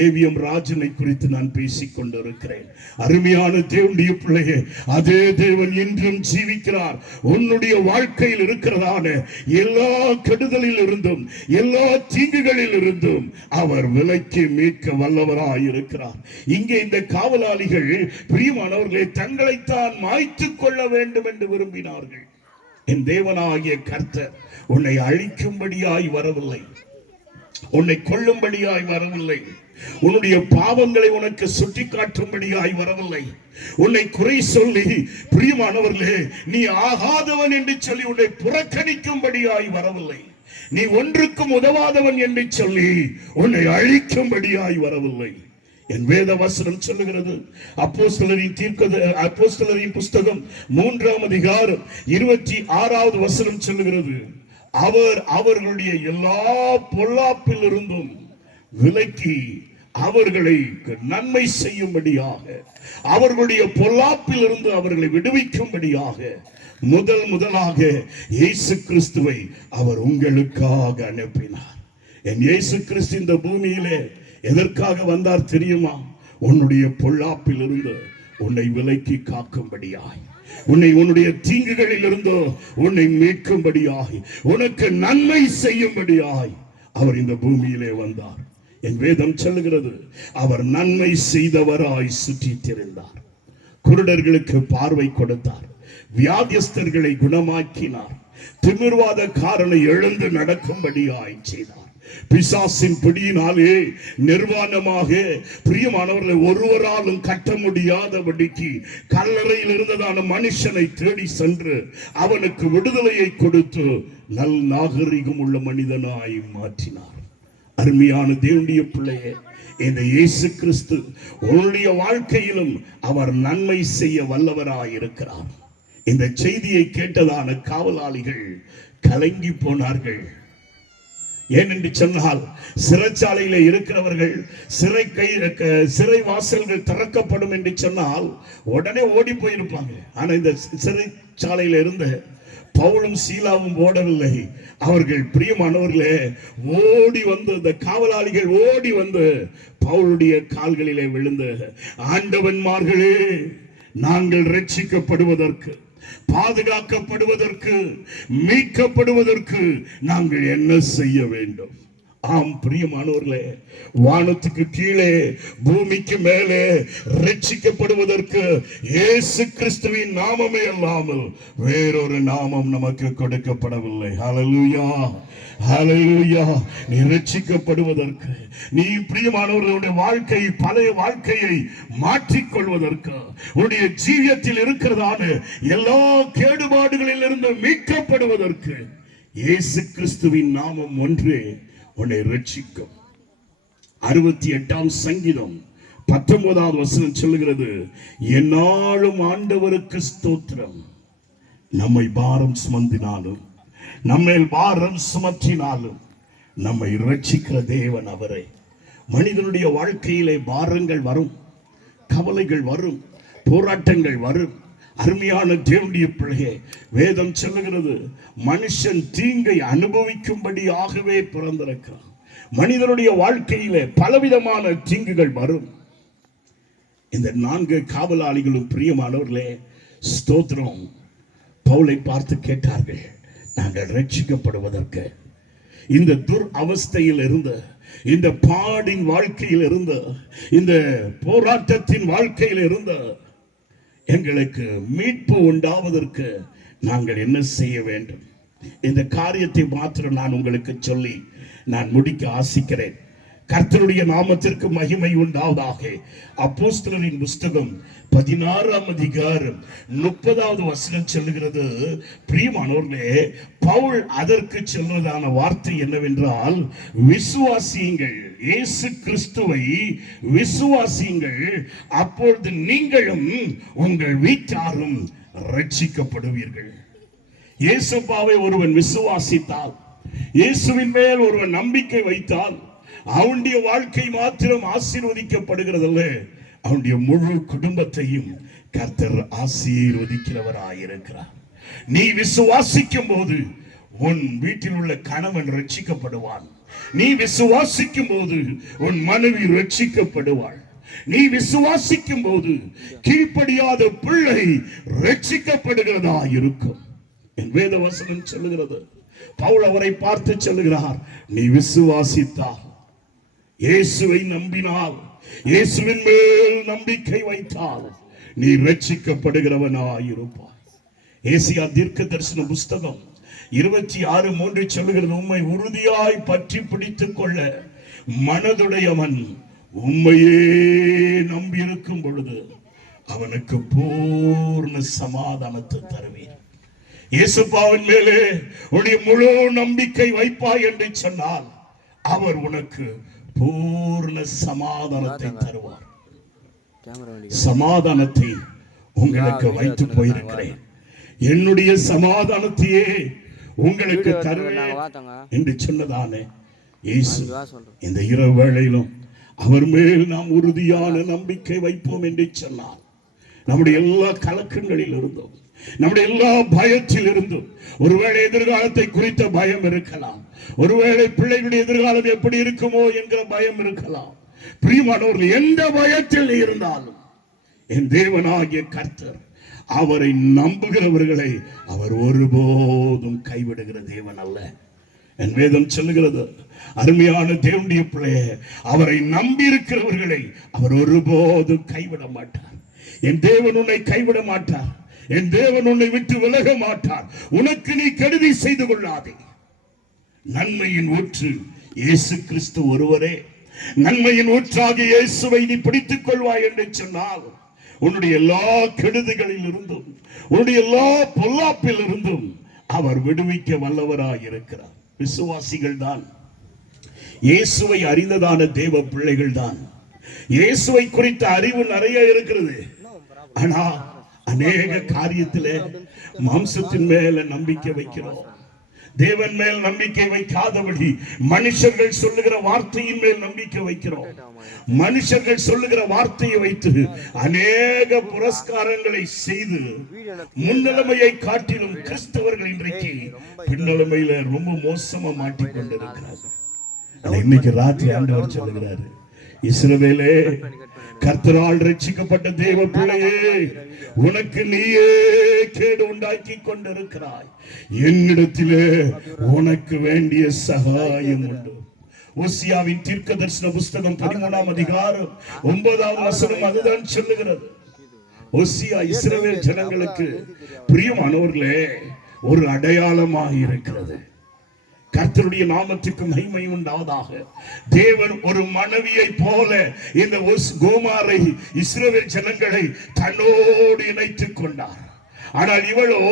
ஏவிஎம் ராஜனை குறித்து நான் பேசிக் கொண்டிருக்கிறேன். அருமையான தேவனுடைய பிள்ளையே, அதே தேவன் இன்றும் ஜீவிக்கிறார். உன்னுடைய வாழ்க்கையில் இருக்கிறதான எல்லா கெடுதலில் இருந்தும் எல்லா தீங்குகளில் இருந்தும் அவர் விலைக்கு மீட்க வல்லவராய் இருக்கிறார். இங்கே இந்த காவலாளிகள், பிரியமானவர்களே, தங்களைத்தான் மாய்த்துக் கொள்ள வேண்டும் என்று விரும்பினார்கள். என் தேவனாகிய கர்த்தர் உன்னை அழிக்கும்படியாய் வரவில்லை, உன்னை கொல்லும்படியாய் வரவில்லை, உன்னுடைய பாவங்களை உனக்கு சுட்டி காட்டும்படியாய் வரவில்லை, உன்னை குறை சொல்லி, பிரியமானவர்களே, நீ ஆகாதவன் என்று சொல்லி உன்னை புறக்கணிக்கும்படியாய் வரவில்லை, நீ ஒன்றுக்கும் உதவாதவன் என்று சொல்லி உன்னை அழிக்கும்படியாய் வரவில்லை. என் வேத வசனம் சொல்லுகிறது, அப்போஸ்தலரின் புஸ்தகம் 3ஆம் அதிகாரம் 26வது வசனம் சொல்லுகிறது, அவர் அவர்களுடைய எல்லா பொல்லாப்பில் இருந்தும் விலக்கி அவர்களை நன்மை செய்யும்படியாக, அவர்களுடைய பொல்லாப்பில் இருந்து அவர்களை விடுவிக்கும்படியாக முதலாக இயேசு கிறிஸ்துவை அவர் உங்களுக்காக அனுப்பினார். என் இயேசு கிறிஸ்து இந்த பூமியிலே எதற்காக வந்தார் தெரியுமா? உன்னுடைய பொல்லாப்பில் இருந்து உன்னை விலக்கி காக்கும்படியாய், உன்னுடைய தீங்குகளில் இருந்தோ உன்னை மீட்கும்படியாய், உனக்கு நன்மை செய்யும்படியாய் அவர் இந்த பூமியிலே வந்தார். என் வேதம் சொல்லுகிறது, அவர் நன்மை செய்தவராய் சுற்றி திரிந்தார். குருடர்களுக்கு பார்வை கொடுத்தார், வியாதியஸ்தர்களை குணமாக்கினார், திமிர்வாதக்காரனை எழுந்து நடக்கும்படியாய் செய்தார். பிசாசின் பிடியினாலே நிர்வாணமாக, பிரியமானவர்களை, ஒருவராலும் கட்ட முடியாதபடிக்கு கல்லறையில் இருந்ததான மனுஷனை தேடி சென்று அவனுக்கு விடுதலையை கொடுத்து நல் நாகரிகம் உள்ள மனிதனாய் மாற்றினார். அருமையான தேவனுடைய பிள்ளையே, இந்த இயேசு கிறிஸ்து உன்னுடைய வாழ்க்கையிலும் அவர் நன்மை செய்ய வல்லவராயிருக்கிறார். இந்த செய்தியை கேட்டதான காவலாளிகள் கலங்கி போனார்கள். ஏனென்று சொன்னால், சிறைச்சாலையில இருக்கிறவர்கள் சிறை வாசல்கள் திறக்கப்படும் என்று சொன்னால் உடனே ஓடி போயிருப்பாங்க. ஆனா இந்த சிறைச்சாலையில இருந்த பவுலும் சீலாவும் ஓடவில்லை. அவர்கள் பிரியமானவர்களே ஓடி வந்து, இந்த காவலாளிகள் ஓடி வந்து பவுலுடைய கால்களிலே விழுந்து, ஆண்டவன்மார்களே, நாங்கள் ரட்சிக்கப்படுவதற்கு, பாதுகாக்கப்படுவதற்கு, மீட்கப்படுவதற்கு நாங்கள் என்ன செய்ய வேண்டும்? ஆம் பிரியமானவர்களே, வானத்துக்கு கீழே பூமிக்கு மேலே ரட்சிக்கப்படுவதற்கு இயேசு கிறிஸ்துவின் நாமமே அல்லாமல் வேறொரு நாமம் நமக்கு கொடுக்கப்படவில்லை. ஹல்லேலூயா, ஹல்லேலூயா. நீ ரட்சிக்கப்படுவதற்கு, நீ பிரியமானவர்களுடைய வாழ்க்கை, பழைய வாழ்க்கையை மாற்றிக்கொள்வதற்கு, உன்னுடைய ஜீவியத்தில் இருக்கிறதான எல்லா கேடுபாடுகளில் இருந்து மீட்கப்படுவதற்கு இயேசு கிறிஸ்துவின் நாமம் ஒன்றே உன்னை ரட்சிக்கும். 68ஆம் சங்கீதம் 19வது வசனம் சொல்லுகிறது, என்னாலும் ஆண்டவருக்கு ஸ்தோத்திரம். நம்மை பாரம் சுமந்தினாலும், நம்மேல் பாரம் சுமற்றினாலும் நம்மை ரட்சிக்கிற தேவன் அவரே. மனிதனுடைய வாழ்க்கையிலே பாரங்கள் வரும், கவலைகள் வரும், போராட்டங்கள் வரும். அருமையான தேவனுடைய பிள்ளையே, வேதம் சொல்லுகிறது, மனுஷன் தீங்கை அனுபவிக்கும்படியாகவே பிறந்திருக்கிறான். மனிதனுடைய வாழ்க்கையிலே பலவிதமான தீங்குகள் வரும். இந்த 4 காவலாளிகளும் பிரியமானவர்களே, ஸ்தோத்திரம், பவுலை பார்த்து கேட்டார்கள், நாங்கள் ரட்சிக்கப்படுவதற்கு, இந்த துர் அவஸ்தையில் இருந்த, இந்த பாடின் வாழ்க்கையில் இருந்த, இந்த போராட்டத்தின் வாழ்க்கையில் இருந்த எங்களுக்கு மீட்பு உண்டாவதற்கு நாங்கள் என்ன செய்ய வேண்டும்? இந்த காரியத்தை மாத்திரம் நான் உங்களுக்கு சொல்லி நான் முடிக்க ஆசிக்கிறேன். கர்த்தருடைய நாமத்திற்கு மகிமை உண்டாவதாக. அப்போஸ்தலரின் புஸ்தகம் 16ஆம் அதிகாரம் 30வது வசனம் சொல்லுகிறது, பிரியமானவர்களே, பவுல் அதற்கு சொல்வதான வார்த்தை என்னவென்றால், விசுவாசியுங்கள், இயேசு கிறிஸ்துவை விசுவாசியுங்கள், அப்பொழுது நீங்களும் உங்கள் வீட்டாரும் ரட்சிக்கப்படுவீர்கள். இயேசுப்பாவை ஒருவன் விசுவாசித்தால், இயேசுவின் மேல் ஒருவன் நம்பிக்கை வைத்தால், அவனுடைய வாழ்க்கை மாத்திரம் ஆசீர்வதிக்கப்படுகிறதல்ல, அவனுடைய முழு குடும்பத்தையும் கர்த்தர் ஆசீர்வதிக்கிறவராயிருக்கிறார். நீ விசுவாசிக்கும் போது உன் வீட்டில் உள்ள கணவன் ரட்சிக்கப்படுவான். நீ விசுவாசிக்கும் போது உன் மனைவி ரட்சிக்கப்படுவாள். நீ விசுவாசிக்கும் போது கீழ்ப்படியாத பிள்ளை ரட்சிக்கப்படுகிறதா இருக்கும். என் வேத வசனம் சொல்லுகிறது, பவுல் அவரை பார்த்து சொல்லுகிறார், நீ விசுவாசித்தால், இயேசுவை நம்பினால், இயேசுவின் மேல் நம்பிக்கை வைத்தால் நீ ரட்சிக்கப்படுகிறவனாயிருப்பாய். ஏசியா தீர்க்க தரிசன புஸ்தகம் 26:3 சொல்லுகிறது, உம்மை உறுதியாய் பற்றி பிடித்துக் கொள்ள மனதுடையவன் உம்மையே நம்பி இருக்கும் பொழுது அவனுக்கு பூர்ண சமாதானத்தை தருவீர். இயேசுவின் மேலே உன்னுடைய முழு நம்பிக்கை வைப்பாய் என்று சொன்னால் அவர் உனக்கு பூர்ண சமாதானத்தை தருவார். சமாதானத்தை உங்களுக்கு வைத்து போயிருக்கிறேன், என்னுடைய சமாதானத்தையே உங்களுக்கு தருவேன் என்று சொன்னதானே இயேசு. இந்த இரவு வேளையிலும் அவர் மேல் நாம் உறுதியான நம்பிக்கை வைப்போம் என்று சொன்னார், நம்முடைய எல்லா கலக்கங்களில் இருந்தும், நம்முடைய எல்லா பயத்தில் இருந்தும், ஒருவேளை எதிர்காலத்தை குறித்த பயம் இருக்கலாம், ஒருவேளை பிள்ளைகளுடைய எதிர்காலம் எப்படி இருக்குமோ என்கிற பயம் இருக்கலாம். பிரியமானவர்கள், எந்த பயத்தில் இருந்தாலும் என் தேவனாகிய கர்த்தர் அவரை நம்புகிறவர்களை அவர் ஒருபோதும் கைவிடுகிற தேவன் அல்ல. என் வேதம் சொல்லுகிறது, அருமையான தேவனுடைய பிள்ளையே, அவரை நம்பி இருக்கிறவர்களை அவர் ஒருபோதும் கைவிட மாட்டார். என் தேவன் உன்னை கைவிட மாட்டார். என் தேவன் உன்னை விட்டு விலக மாட்டார். உனக்கு நீ கெடுதி செய்து கொள்ளாதே. நன்மையின் ஊற்று இயேசு கிறிஸ்து ஒருவரே. நன்மையின் ஊற்றாக இயேசுவை நீ பிடித்துக் கொள்வாய் என்று சொன்னால் உன்னுடைய எல்லா கெடுதிகளில் இருந்தும், உன்னுடைய எல்லா பொல்லாப்பில் இருந்தும் அவர் விடுவிக்க வல்லவராய் இருக்கிறார். விசுவாசிகள் தான் இயேசுவை அறிந்ததான தேவ பிள்ளைகள் தான். இயேசுவை குறித்த அறிவு நிறைய இருக்கிறது. ஆனா அநேக காரியத்திலே மாம்சத்தின் மேல நம்பிக்கை வைக்கிறோம். தேவன் மேல் நம்பிக்கை வைக்காதபடி மனுஷர்கள் சொல்லுகிற வார்த்தையின் மேல் நம்பிக்கை வைக்கிறோம். மனுஷர்கள் சொல்லுகிற வார்த்தையை வைத்து அநேக புரஸ்காரங்களை செய்து முன்னிலைமையை காட்டிலும் கிறிஸ்தவர்கள் இன்றைக்கு பின்னலைமையில ரொம்ப மோசமா மாட்டிக்கொண்டிருக்கிறார்கள். இன்னைக்கு ராத்திரி ஆண்டவர் சொல்லுகிறாரு, இஸ்ரவேலே, கர்த்தரால் ரட்சிக்கப்பட்ட தேவ பிள்ளையே, உனக்கு நீயே கேடு உண்டாக்கி கொண்டிருக்கிறாய். என்னிடத்திலே உனக்கு வேண்டிய சகாயம் உண்டு. ஓசியாவின் தீர்க்க தரிசன புஸ்தகம் 13ஆம் அதிகாரம் 9வது வசனம் அதுதான் சொல்லுகிறது. ஓசியா இஸ்ரவேல் ஜனங்களுக்கு பிரியமானவர்களே ஒரு அடையாளமாக இருக்கிறது. கர்த்தருடைய நாமத்துக்கு மகிமை உண்டாவதாக. தேவன் ஒரு மனைவியை போல இந்த கோமாரை இஸ்ரவேல் ஜனங்களை தன்னோடு இணைத்துக் கொண்டார். ஆனால் இவளோ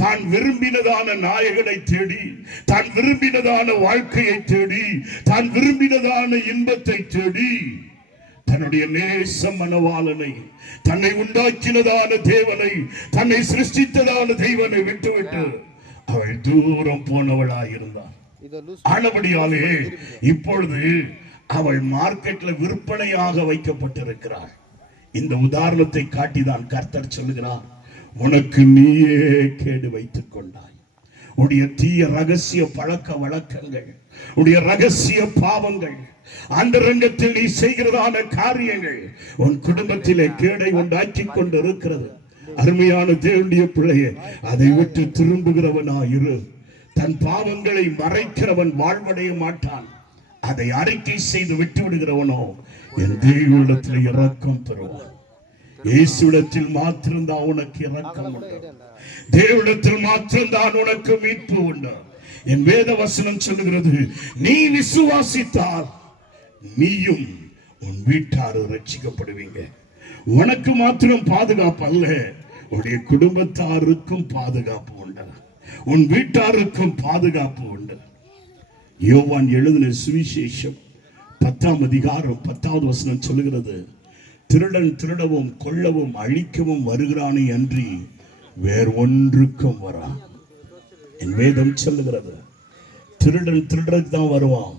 தான் விரும்பினதான நாயகனை தேடி, தான் விரும்பினதான வாழ்க்கையை தேடி, தான் விரும்பினதான இன்பத்தை தேடி தன்னுடைய நேச மனவாளனை, தன்னை உண்டாக்கினதான தேவனை, தன்னை சிருஷ்டித்ததான தேவனை விட்டுவிட்டு அவள் தூரம் போனவளாயிருந்தார். ஆனபடியாலே இப்பொழுது அவள் மார்க்கெட்ல விற்பனையாக வைக்கப்பட்டிருக்கிறாள். இந்த உதாரணத்தை காட்டிதான் கர்த்தர் சொல்லுகிறார், உனக்கு நீயே கேடு வைத்துக் கொண்டாய். உடைய தீய ரகசிய பழக்க வழக்கங்கள், உடைய ரகசிய பாவங்கள், அந்த ரங்கத்தில் நீ செய்கிறதான காரியங்கள் உன் குடும்பத்திலே கேடை உண்டாக்கி கொண்டு இருக்கிறது. அருமையான தேவனுடைய பிள்ளையே, அதை விட்டு திரும்புகிறவனாயிரு. தன் பாவங்களை மறைக்கிறவன் வாழ்வடைய மாட்டான். அதை அறிக்கை செய்து விட்டு விடுகிறவனோ என் தேவனிடத்தில் இரக்கம் பெறுவான். இயேசுவிடத்தில் மாத்திரம்தான் உனக்கு இரக்கம் உண்டு. தேவனிடத்தில் மாத்திரம்தான் உனக்கு மீட்பு உண்டு. என் வேத வசனம் சொல்லுகிறது, நீ விசுவாசித்தால் நீயும் உன் வீட்டாரும் ரட்சிக்கப்படுவீங்க. உனக்கு மாத்திரம் பாதுகாப்பு அல்ல, உன்னுடைய குடும்பத்தாருக்கும் பாதுகாப்பு உண்டு, உன் வீட்டாருக்கும் பாதுகாப்பு உண்டு. யோவான் எழுதின சுவிசேஷம் 10ஆம் அதிகாரம் 10வது வசனம் சொல்லுகிறது, திருடன் திருடவும் கொல்லவும் அழிக்கவும் வருகிறானே அன்றி வேறு ஒன்றுக்கும் வரா. என் வேதம் சொல்லுகிறது, திருடன் திருடுறதுக்கு தான் வருவான்,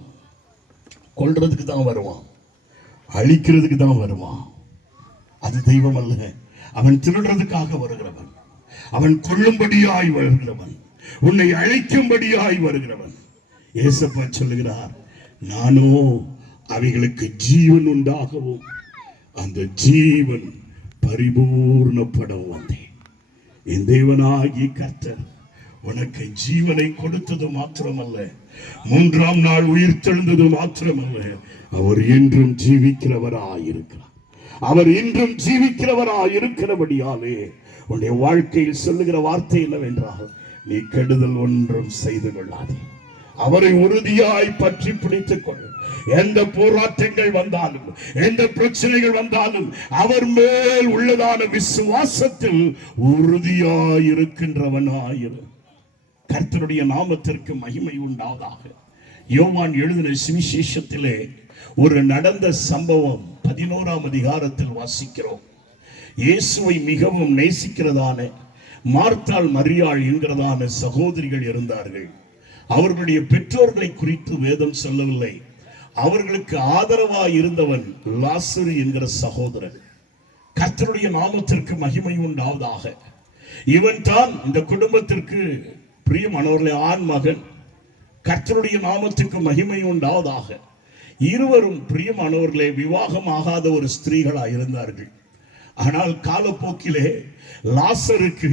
கொல்றதுக்கு தான் வருவான், அழிக்கிறதுக்கு தான் வருவான். அது தெய்வம் அல்ல. அவன் திருடுறதுக்காக வருகிறவன், அவன் கொல்லும்படியாய் வருகிறவன், உன்னை அழிக்கும்படியாய் வருகிறவன். ஏசப்பா சொல்லுகிறார், நானோ அவைகளுக்கு ஜீவன் உண்டாகவும் அந்த ஜீவன் பரிபூர்ணப்படவும் வந்தேன். என் தேவனாகிய கர்த்தர் உனக்கு ஜீவனை கொடுத்தது மாத்திரமல்ல, 3ஆம் நாள் உயிர் தெழுந்தது மாத்திரமல்ல, அவர் என்றும் ஜீவிக்கிறவராயிருக்கிறார். அவர் இன்றும் ஜீவிக்கிறவராயிருக்கிறபடியாலே உன்னுடைய வாழ்க்கையில் சொல்லுகிற வார்த்தை என்னவென்றால், நீ கெடுதல் ஒன்றும் செய்து கொள்ளாதே. அவரை உறுதியாய் பற்றி பிடித்துக் கொள். எந்த போராட்டங்கள் வந்தாலும், எந்த பிரச்சனைகள் வந்தாலும், அவர் மேல் உள்ளதான விசுவாசத்தில் உறுதியாய் இருக்கின்றவனாயிரு. கர்த்தருடைய நாமத்திற்கு மகிமை உண்டாவதாக. யோவான் எழுதின சுவிசேஷத்திலே ஒரு நடந்த சம்பவம் 11ஆம் அதிகாரத்தில் வாசிக்கிறோம். இயேசுவை மிகவும் நேசிக்கிறதான மார்த்தாள் மரியாள் என்கிறதான சகோதரிகள் இருந்தார்கள். அவர்களுடைய பெற்றோர்களை குறித்து வேதம் சொல்லவில்லை. அவர்களுக்கு ஆதரவாய் இருந்தவன் லாசரு என்கிற சகோதரன். கர்த்தருடைய நாமத்திற்கு மகிமை உண்டாவதாக. இவன் தான் இந்த குடும்பத்திற்கு பிரியமானவர்களே ஆண் மகன். கர்த்தருடைய நாமத்துக்கு மகிமை உண்டாவதாக. இருவரும் பிரியமானவர்களே விவாகம் ஆகாத ஒரு ஸ்திரீகளாய் இருந்தார்கள். ஆனால் காலப்போக்கிலே லாசருக்கு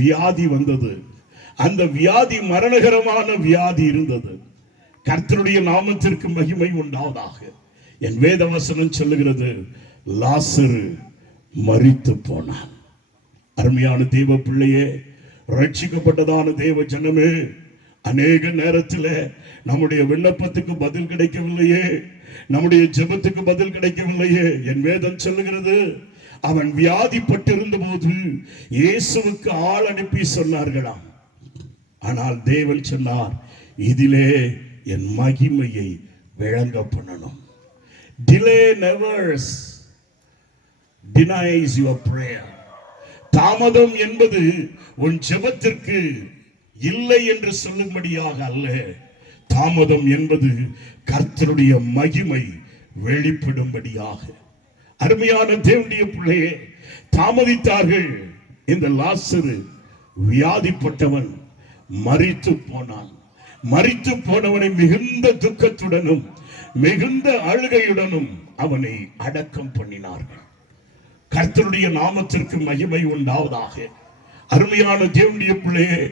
வியாதி வந்தது. அந்த வியாதி மரணகரமான வியாதி இருந்தது. கர்த்தருடைய நாமத்திற்கு மகிமை உண்டாவதாக. என் வேதவசனம் சொல்லுகிறது, லாசரு மரித்து போனான். அருமையான தேவ பிள்ளையே, ரட்சிக்கப்பட்டதான தேவ ஜனமே, அநேக நேரத்தில் நம்முடைய விண்ணப்பத்துக்கு பதில் கிடைக்கவில்லையே, நம்முடைய ஜெபத்துக்கு பதில் கிடைக்கவில்லையே. என் வேதம் சொல்லுகிறது, அவன் வியாதிப்பட்டிருந்த போது இயேசுவுக்கு ஆள் அனுப்பி சொன்னார்களாம். ஆனால் தேவன் சொன்னார், இதிலே என் மகிமையை விளங்க பண்ணணும். Delay never denies your prayer. தாமதம் என்பது உன் ஜெபத்திற்கு இல்லை என்று சொல்லும்படியாக அல்ல. தாமதம் என்பது கர்த்தருடைய மகிமை வெளிப்படும்படியாக. அருமையான தேவனுடைய பிள்ளையே, தாமதித்தார்கள். இந்த லாசரு வியாதிப்பட்டவன் மரித்து போனான். மரித்து போனவனை மிகுந்த துக்கத்துடனும் மிகுந்த அழுகையுடனும் அவனை அடக்கம் பண்ணினார்கள். கர்த்தருடைய நாமத்திற்கு மகிமை உண்டாவதாக. அருமையான தேவனுடைய பிள்ளையே,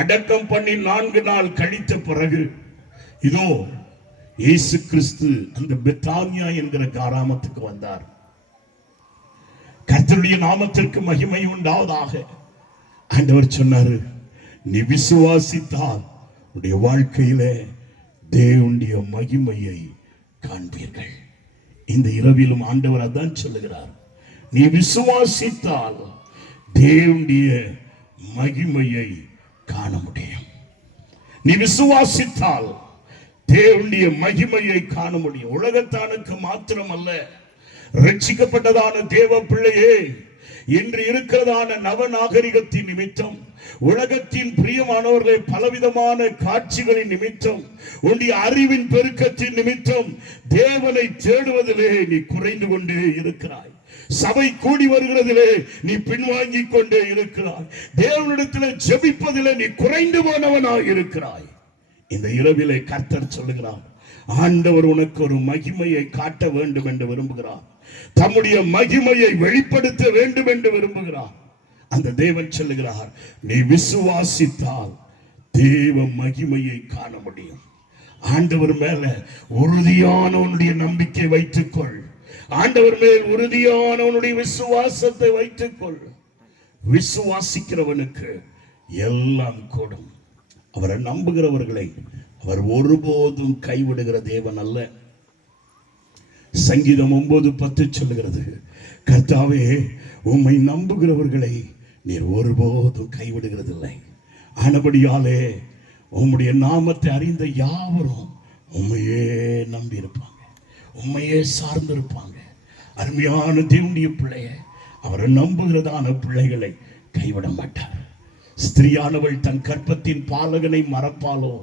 அடக்கம் பண்ணி 4 நாள் கழித்த பிறகு இதோ இயேசு கிறிஸ்து அந்த பெத்தானியா என்கிற கிராமத்துக்கு வந்தார். கர்த்தருடைய நாமத்திற்கு மகிமை உண்டாவதாக. ஆண்டவர் சொன்னாரு, நீ விசுவாசித்தால் உன்னுடைய வாழ்க்கையில தேவனுடைய மகிமையை காண்பீர்கள். இந்த இரவிலும் ஆண்டவர் அதான் சொல்லுகிறார், நீ விசுவாசித்தால் தேவனுடைய மகிமையை காண முடியும். நீ விசுவாசித்தால் தேவனுடைய மகிமையை காண முடியும். உலகத்தானுக்கு மாத்திரமல்ல, ரட்சிக்கப்பட்டதான தேவ பிள்ளையே, இன்று இருக்கிறதான நவநாகரிகத்தின் நிமித்தம், உலகத்தின் பிரியமானவர்களை பலவிதமான காட்சிகளின் நிமித்தம், உன்னுடைய அறிவின் பெருக்கத்தின் நிமித்தம் தேவனை தேடுவதிலே நீ குறைந்து கொண்டே இருக்கிறாய். சபை கூடி வருகிறதிலே நீ பின்வாங்கிக் கொண்டே இருக்கிறாய். தேவனிடத்தில் ஜெபிப்பதிலே நீ குறைந்து போனவனாய் இருக்கிறாய். இந்த இரவிலே கர்த்தர் சொல்லுகிறார், ஆண்டவர் உனக்கு ஒரு மகிமையை காட்ட வேண்டும் என்று விரும்புகிறார். தம்முடைய மகிமையை வெளிப்படுத்த வேண்டும் என்று விரும்புகிறார். அந்த தேவன் சொல்லுகிறார், நீ விசுவாசித்தால் தேவ மகிமையை காண முடியும். ஆண்டவர் மேல உறுதியான உன்னுடைய நம்பிக்கை வைத்துக்கொள். ஆண்டவர் மேல் உறுதியான உன்னுடைய விசுவாசத்தை வைத்துக்கொள். விசுவாசிக்கிறவனுக்கு எல்லாம் கூடும். அவரை நம்புகிறவர்களை அவர் ஒருபோதும் கைவிடுகிற தேவன் அல்ல. சங்கீதம் 9:10 சொல்லுகிறது, கர்த்தாவே உம்மை நம்புகிறவர்களை நீர் ஒருபோதும் கைவிடுகிறதில்லை. ஆனபடியாலே உம்முடைய நாமத்தை அறிந்த யாவரும் உம்மையே நம்பி இருப்பாங்க, உம்மையே சார்ந்திருப்பாங்க. அருமையான தேவனுடைய பிள்ளைய, அவரை நம்புகிறதான பிள்ளைகளை கைவிட மாட்டார். ஸ்திரியானவள் தன் கற்பத்தின் பாலகனை மறப்பாளோ?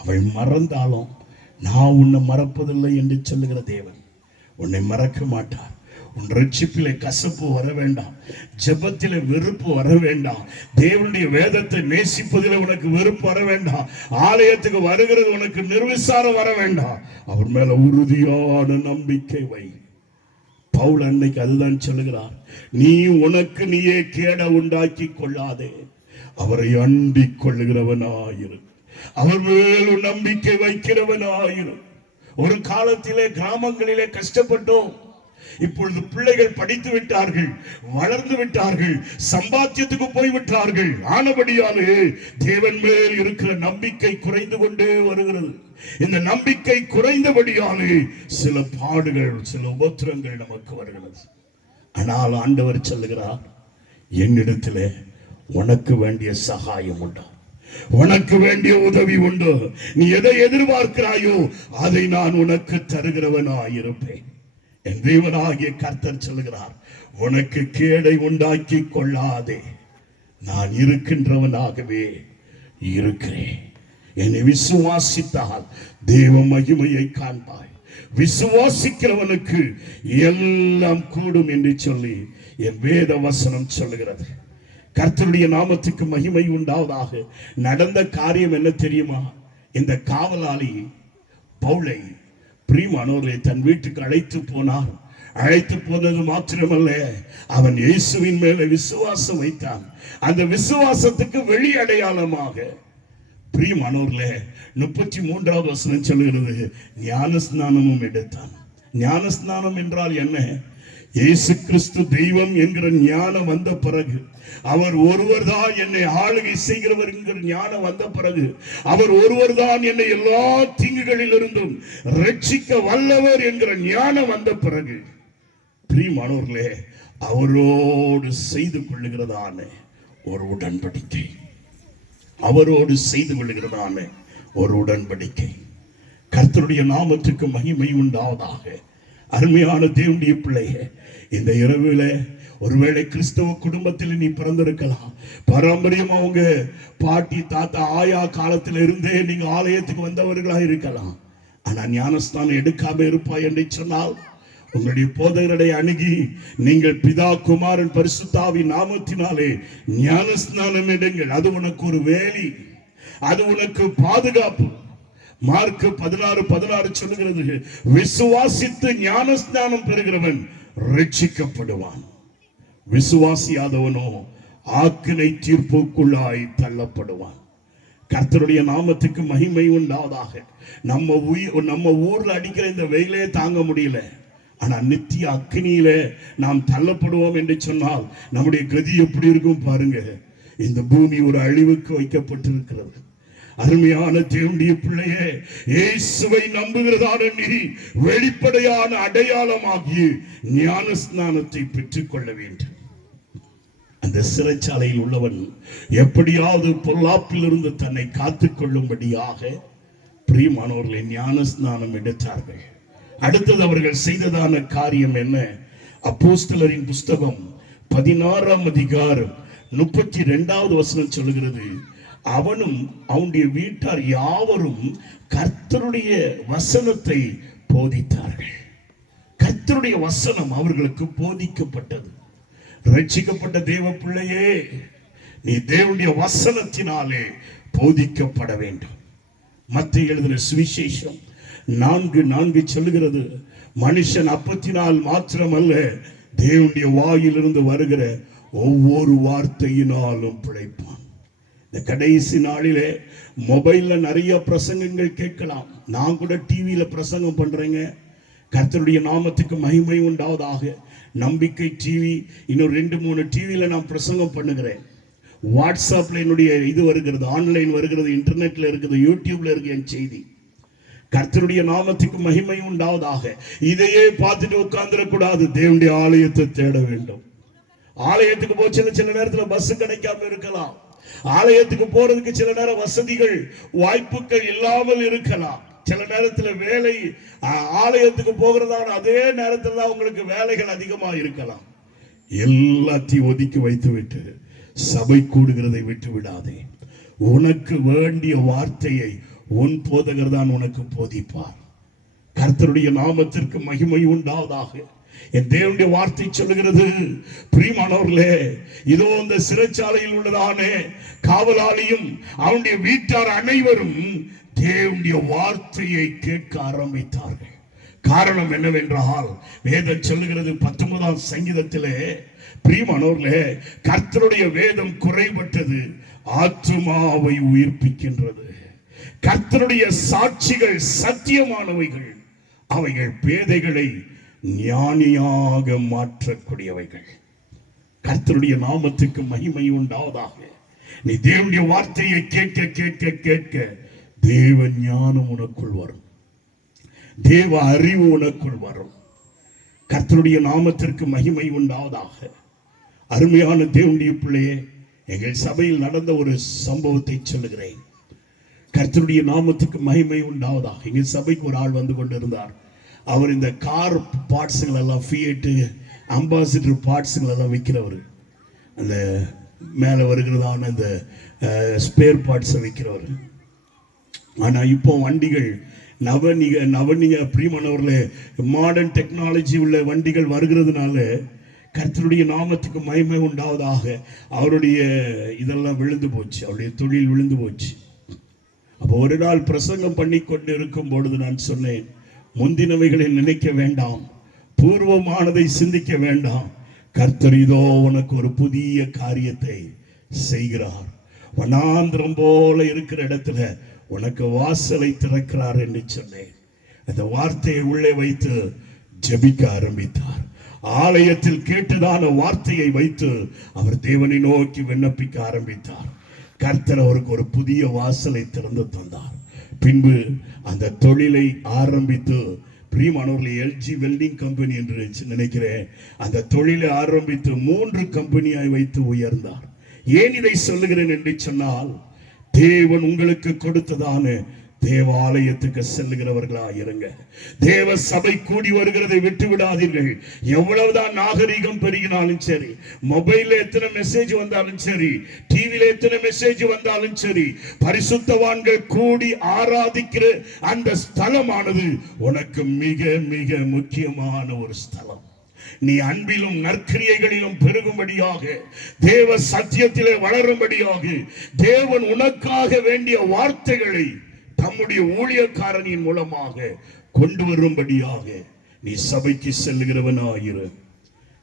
அவள் மறந்தாலும் நான் உன்னை மறப்பதில்லை என்று சொல்லுகிற தேவன் உன்னை மறக்க மாட்டார். உன் ரட்சிப்பிலே கசப்பு வர வேண்டாம், ஜெபத்திலே வெறுப்பு வர வேண்டாம், தேவனுடைய வேதத்தை நேசிப்பதிலே உனக்கு வெறுப்பு வர வேண்டாம், ஆலயத்துக்கு வருகிறது உனக்கு நிர்விசாரம் வர வேண்டாம். அவர் மேல உறுதியான நம்பிக்கை வை. பவுல் அன்னைக்கு அதுதான் சொல்லுகிறார், நீ உனக்கு நீயே கேட உண்டாக்கி கொள்ளாதே, அவரை அண்டிக் கொள்ளுகிறவனாயிரு, அவர் மேல் நம்பிக்கை வைக்கிறவனாயிரு. ஒரு காலத்திலே கிராமங்களிலே கஷ்டப்பட்டோம். இப்பொழுது பிள்ளைகள் படித்து விட்டார்கள், வளர்ந்து விட்டார்கள், சம்பாத்தியத்துக்கு போய்விட்டார்கள். ஆனபடியாலே தேவன் மேல் இருக்கிற நம்பிக்கை குறைந்து கொண்டே வருகிறது. இந்த நம்பிக்கை குறைந்தபடியாலே சில பாடுகள், சில உபத்திரங்கள் நமக்கு வருகிறது. ஆனால் ஆண்டவர் சொல்லுகிறார், என்னிடத்திலே உனக்கு வேண்டிய சகாயம் உண்டு, உனக்கு வேண்டிய உதவி உண்டு. நீ எதை எதிர்பார்க்கிறாயோ அதை நான் உனக்கு தருகிறவனாயிருப்பேன். என் தேவனாகிய கர்த்தர் சொல்லுகிறார், உனக்கு கேடை உண்டாக்கி கொள்ளாதே, நான் இருக்கின்றவனாகவே இருக்கிறேன். என்னை விசுவாசித்தால் தேவ மகிமையை காண்பாய். விசுவாசிக்கிறவனுக்கு எல்லாம் கூடும் என்று சொல்லி என் வேத வசனம் சொல்லுகிறது. கர்த்தருடைய நாமத்துக்கு மகிமை உண்டாவதாக. நடந்த காரியம் என்ன தெரியுமா? இந்த காவலாளி பவுலை பிரியமானவர்களை தன் வீட்டுக்கு அழைத்து போனார். அழைத்து போனது மாத்திரமல்ல, அவன் இயேசுவின் மேல விசுவாசம் வைத்தான். அந்த விசுவாசத்துக்கு வெளி அடையாளமாக பிரியமானவர்களே 33வது வசனம் சொல்லுகிறது, ஞானஸ்நானமும் எடுத்தான். ஞானஸ்நானம் என்றால் என்ன? இயேசு கிறிஸ்து தெய்வம் என்கிற ஞானம் வந்த பிறகு, அவர் ஒருவர் தான் என்னை ஆளுகை செய்கிறவர் என்கிற ஞானம் வந்த பிறகு, அவர் ஒருவர் தான் என்னை எல்லா தீங்குகளில் இருந்தும் ரட்சிக்க வல்லவர் என்கிற ஞானம் வந்த பிறகு, பிரியமானவர்களே, அவரோடு செய்து கொள்ளுகிறதான ஒரு உடன்படிக்கை, அவரோடு செய்து கொள்ளுகிறதான ஒரு உடன்படிக்கை. கர்த்தருடைய நாமத்துக்கு மகிமை உண்டாவதாக. அருமையான தேவனுடைய பிள்ளையே, இந்த இரவுல ஒருவேளை கிறிஸ்தவ குடும்பத்தில் நீ பிறந்திருக்கலாம். பாரம்பரியமா உங்க பாட்டி தாத்தா ஆயா காலத்தில் இருந்தே நீங்க ஆலயத்துக்கு வந்தவர்களாக இருக்கலாம். ஆனா ஞானஸ்தானம் எடுக்காம இருப்பாய் என்று சொன்னால் உங்களுடைய போதகரை அணுகி நீங்கள் பிதா குமாரன் பரிசுத்தாவின் நாமத்தினாலே ஞானஸ்நானம் எடுங்கள். அது உனக்கு ஒரு வேலி, அது உனக்கு பாதுகாப்பு. மார்க் 16:16 சொல்லுகிறது, விசுவாசித்து ஞானஸ்நானம் பெறுகிறவன் ரட்சிக்கப்படுவான், விசுவாசியாதவனோ ஆக்கினை தீர்ப்புக்குள்ளாய் தள்ளப்படுவான். கர்த்தருடைய நாமத்துக்கு மகிமை உண்டாவதாக. நம்ம ஊர்ல அடிக்கிற இந்த வெயிலே தாங்க முடியல, ஆனா நித்திய அக்னியில நாம் தள்ளப்படுவோம் என்று சொன்னால் நம்முடைய கதி எப்படி இருக்கும் பாருங்க. இந்த பூமி ஒரு அழிவுக்கு வைக்கப்பட்டிருக்கிறது. அருமையான தேவனுடைய பிள்ளையே, இயேசுவை நம்புகிறதான நீ வெளிப்படையான அடையாளமாகிய ஞானஸ்நானத்தை பெற்றுக் கொள்ள வேண்டும். அந்த சிறைச்சாலையில் உள்ளவன் எப்படியாவது பொல்லாப்பில் இருந்து தன்னை காத்துக் கொள்ளும்படியாக பிரியமானவர்களை ஞானஸ்நானம் எடுத்தார்கள். அடுத்தது அவர்கள் செய்ததான காரியம் என்ன? அப்போஸ்தலரின் புஸ்தகம் 16ஆம் அதிகாரம் 32வது வசனம் சொல்லுகிறது, அவனும் அவனுடைய வீட்டார் யாவரும் கர்த்தருடைய வசனத்தை போதித்தார்கள். கர்த்தருடைய வசனம் அவர்களுக்கு போதிக்கப்பட்டது. ரட்சிக்கப்பட்ட தேவ பிள்ளையே, நீ தேவனுடைய வசனத்தினாலே போதிக்கப்பட வேண்டும். மத்தேயு எழுதின சுவிசேஷம் 4:4 சொல்லுகிறது, மனுஷன் அப்பத்தினால் மாத்திரமல்ல தேவனுடைய வாயிலிருந்து வருகிற ஒவ்வொரு வார்த்தையினாலும் பிழைப்பான். இந்த கடைசி நாளிலே மொபைல்ல நிறைய பிரசங்கங்கள் கேட்கலாம். நான் கூட டிவியில பிரசங்கம் பண்றேங்க. கர்த்தருடைய நாமத்துக்கு மகிமை உண்டாவதாக. நம்பிக்கை டிவி, இன்னும் 2-3 டிவியில நான் பிரசங்கம் பண்ணுகிறேன். வாட்ஸ்அப்ல என்னுடைய இது வருகிறது, ஆன்லைன் வருகிறது, இன்டர்நெட்ல இருக்குது, யூடியூப்ல இருக்கு என் செய்தி. கர்த்தருடைய நாமத்துக்கு மகிமை உண்டாவதாக. இதையே பார்த்துட்டு உட்கார்ந்துடக்கூடாது, தேவனுடைய ஆலயத்தை தேட வேண்டும். ஆலயத்துக்கு போச்சு சில நேரத்துல பஸ் கிடைக்காம இருக்கலாம். ஆலயத்துக்கு போறதுக்கு சில நேரம் வசதிகள் வாய்ப்புகள் இல்லாமல் இருக்கலாம். சில நேரத்துல வேலை, ஆலயத்துக்கு போகிறதான அதே நேரத்தில் தான் உங்களுக்கு வேலைகள் அதிகமாக இருக்கலாம். எல்லாத்தையும் ஒதுக்கி வைத்து விட்டு சபை கூடுகிறதை விட்டு விடாதே. உனக்கு வேண்டிய வார்த்தையை உன் போதகர் தான் உனக்கு போதிப்பார். கர்த்தருடைய நாமத்திற்கு மகிமை உண்டாவதாக. என் தேவனுடைய வார்த்தை சொல்லுகிறது, பிரியமானவர்களே, இதோ இந்த சிறைச்சாலையில் உள்ளதானே காவலாளியும் அவனுடைய வீட்டார் அனைவரும் தேவனுடைய வார்த்தையை கேட்க ஆரம்பித்தார்கள். காரணம் என்னவென்றால் வேதம் சொல்லுகிறது 19ஆம் சங்கீதத்திலே, பிரியமானவர்களே, கர்த்தருடைய வேதம் குறைபட்டது, ஆத்துமாவை உயிர்ப்பிக்கின்றது. கர்த்தருடைய சாட்சிகள் சத்தியமானவைகள், அவைகள் பேதைகளை ஞானியாக மாற்றக்கூடியவைகள். கர்த்தருடைய நாமத்துக்கு மகிமை உண்டாவதாக. நீ தேவனுடைய வார்த்தையை கேட்க கேட்க கேட்க தேவ ஞானம் உனக்குள் வரும், தேவ அறிவு உனக்குள் வரும். கர்த்தருடைய நாமத்திற்கு மகிமை உண்டாவதாக. அருமையான தேவனுடைய பிள்ளையே, எங்கள் சபையில் நடந்த ஒரு சம்பவத்தை சொல்லுகிறேன். கர்த்தருடைய நாமத்துக்கு மகிமை உண்டாவதாக. எங்கள் சபைக்கு ஒரு ஆள் வந்து கொண்டிருந்தார். அவர் இந்த கார் பார்ட்ஸுகள் எல்லாம், ஃபியட்டு, அம்பாசிடர் பார்ட்ஸுகள் எல்லாம் விற்கிறவர். அந்த மேலே வருகிறதான இந்த ஸ்பேர் பார்ட்ஸை விற்கிறவர். ஆனால் இப்போ வண்டிகள் நவனிக பிரியமானவர்களே, மாடர்ன் டெக்னாலஜி உள்ள வண்டிகள் வருகிறதுனால கர்த்தருடைய நாமத்துக்கு மகிமை உண்டாவதாக அவருடைய இதெல்லாம் விழுந்து போச்சு, அவருடைய தொழில் விழுந்து போச்சு. அப்போ ஒரு நாள் பிரசங்கம் பண்ணி கொண்டு இருக்கும் பொழுது நான் சொன்னேன், முந்தினவைகளை நினைக்க வேண்டாம், பூர்வமானதை சிந்திக்க வேண்டாம். கர்த்தர் இதோ உனக்கு ஒரு புதிய காரியத்தை செய்கிறார். வனாந்திரம் போல இருக்கிற இடத்துல உனக்கு வாசலை திறக்கிறார் என்று சொன்னேன். அந்த வார்த்தையை உள்ளே வைத்து ஜெபிக்க ஆரம்பித்தார். ஆலயத்தில் கேட்டதான வார்த்தையை வைத்து அவர் தேவனை நோக்கி விண்ணப்பிக்க ஆரம்பித்தார். கர்த்தர் அவருக்கு ஒரு புதிய வாசலை திறந்து தந்தார். பின்பு அந்த தொழிலை ஆரம்பித்து, பிரியமானவர்களை, எல்ஜி வெல்டிங் கம்பெனி என்று நினைக்கிறேன், அந்த தொழிலை ஆரம்பித்து 3 கம்பெனியாய் வைத்து உயர்ந்தார். ஏன் இதை சொல்லுகிறேன் என்று சொன்னால், தேவன் உங்களுக்கு கொடுத்ததான தேவாலயத்துக்கு செல்லுகிறவர்களா இருங்க. தேவ சபை கூடி வருகிறதை விட்டு விடாதீர்கள். எவ்வளவுதான் நாகரிகம் பெருகினாலும் சரி, மொபைல்ல எத்தனை மெசேஜ் வந்தாலும் சரி, டிவில எத்தனை மெசேஜ் வந்தாலும் சரி, பரிசுத்தவான்கள் கூடி ஆராதிக்கிற அந்த ஸ்தலமானது உனக்கு மிக மிக முக்கியமான ஒரு ஸ்தலம். நீ அன்பிலும் நற்கிரியைகளிலும் பெருகும்படியாக, தேவ சத்தியத்திலே வளரும்படியாக, தேவன் உனக்காக வேண்டிய வார்த்தைகளை தம்முடைய ஊழியக்காரனின் மூலமாக கொண்டு வரும்படியாக நீ சபைக்கு செல்லுகிறவனாயிரு.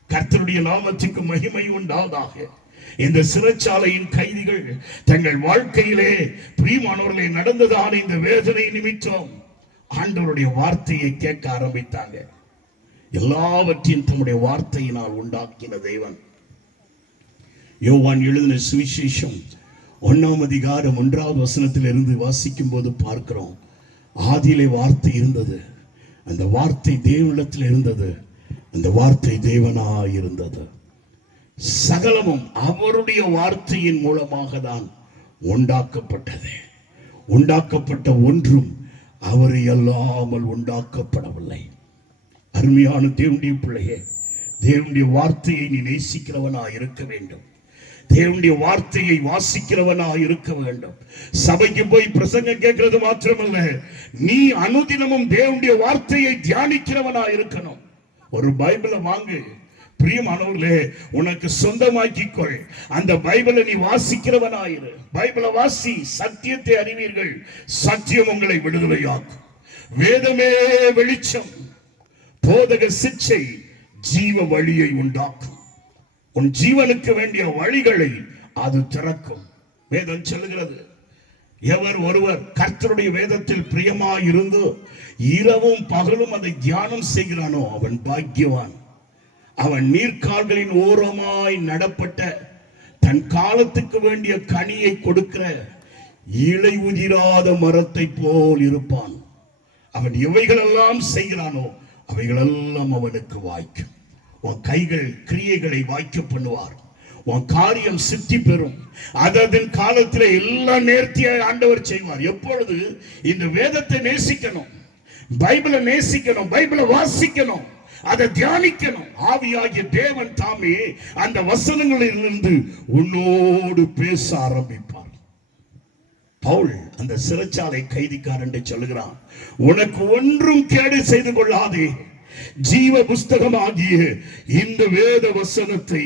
கர்த்தருடைய நாமத்துக்கு மகிமை உண்டாவதாக. இந்த சிறைச்சாலையின் கைதிகள் தங்கள் வாழ்க்கையிலே பிரியமானவர்களே நடந்ததான இந்த வேதனை நிமித்தம் ஆண்டவருடைய வார்த்தையை கேட்க ஆரம்பித்தாங்க. எல்லாவற்றையும் தம்முடைய வார்த்தையினால் உண்டாக்கின தேவன். யோவான் எழுதின சுவிசேஷம் 1ஆம் அதிகாரம் 1வது வசனத்திலிருந்து வாசிக்கும் போது பார்க்கிறோம், ஆதியிலே வார்த்தை இருந்தது, அந்த வார்த்தை தேவனிடத்தில் இருந்தது, அந்த வார்த்தை தேவனாய் இருந்தது. சகலமும் அவருடைய வார்த்தையின் மூலமாக தான் உண்டாக்கப்பட்டது. உண்டாக்கப்பட்ட ஒன்றும் அவரை அல்லாமல் உண்டாக்கப்படவில்லை. அருமையான தேவனுடைய பிள்ளையே, தேவனுடைய வார்த்தையை நீ நேசிக்கிறவனாய் இருக்க வேண்டும். தேவனுடைய வார்த்தையை வாசிக்கிறவனாய் இருக்க வேண்டும். சபைக்கு போய் பிரசங்கம் கேட்கிறது மாத்திரமல்ல, நீ அனுதினமும் தேவனுடைய வார்த்தையை தியானிக்கிறவனாய் இருக்கணும். ஒரு பைபிளை வாங்கு பிரியமானவர்களே, உனக்கு சொந்தமாக்கிக்கொள். அந்த பைபிளை நீ வாசிக்கிறவனாயிரு. பைபிளை வாசி, சத்தியத்தை அறிவீர்கள், சத்தியம் உங்களை விடுதலையாக்கும். வேதமே வெளிச்சம், போதக சிச்சை ஜீவ வழியை உண்டாக்கும். உன் ஜீவனுக்கு வேண்டிய வழிகளை அது திறக்கும். வேதம் சொல்லுகிறது, எவர் ஒருவர் கர்த்தருடைய வேதத்தில் பிரியமாய் இருந்து இரவும் பகலும் அதை தியானம் செய்கிறானோ அவன் பாக்கியவான். அவன் நீர்க்கால்களின் ஓரமாய் நடப்பட்ட தன் காலத்துக்கு வேண்டிய கனியை கொடுக்கிற இலை உதிராத மரத்தை போல் இருப்பான். அவன் எவைகளெல்லாம் செய்கிறானோ அவைகளெல்லாம் அவனுக்கு வாய்க்கும். உன் கைகள் கிரியைகளை வாய்க்க பண்ணுவார். உன் காரியம் சித்தி பெறும். அதன் காலத்தில் எல்லாம் நேர்த்தியாக ஆண்டவர் செய்வார். எப்பொழுது இந்த வேதத்தை நேசிக்கணும், பைபிளை நேசிக்கணும், பைபிளை வாசிக்கணும், அதை தியானிக்கணும். ஆவியாகிய தேவன் தாமே அந்த வசனங்களிலிருந்து உன்னோடு பேச ஆரம்பிப்பார். பவுல் அந்த சிறைச்சாலை கைதிக்காரன் சொல்லுகிறான், உனக்கு ஒன்றும் கேடு செய்து கொள்ளாதே, ஜீவ புஸ்தகமாகிய இந்த வேத வசனத்தை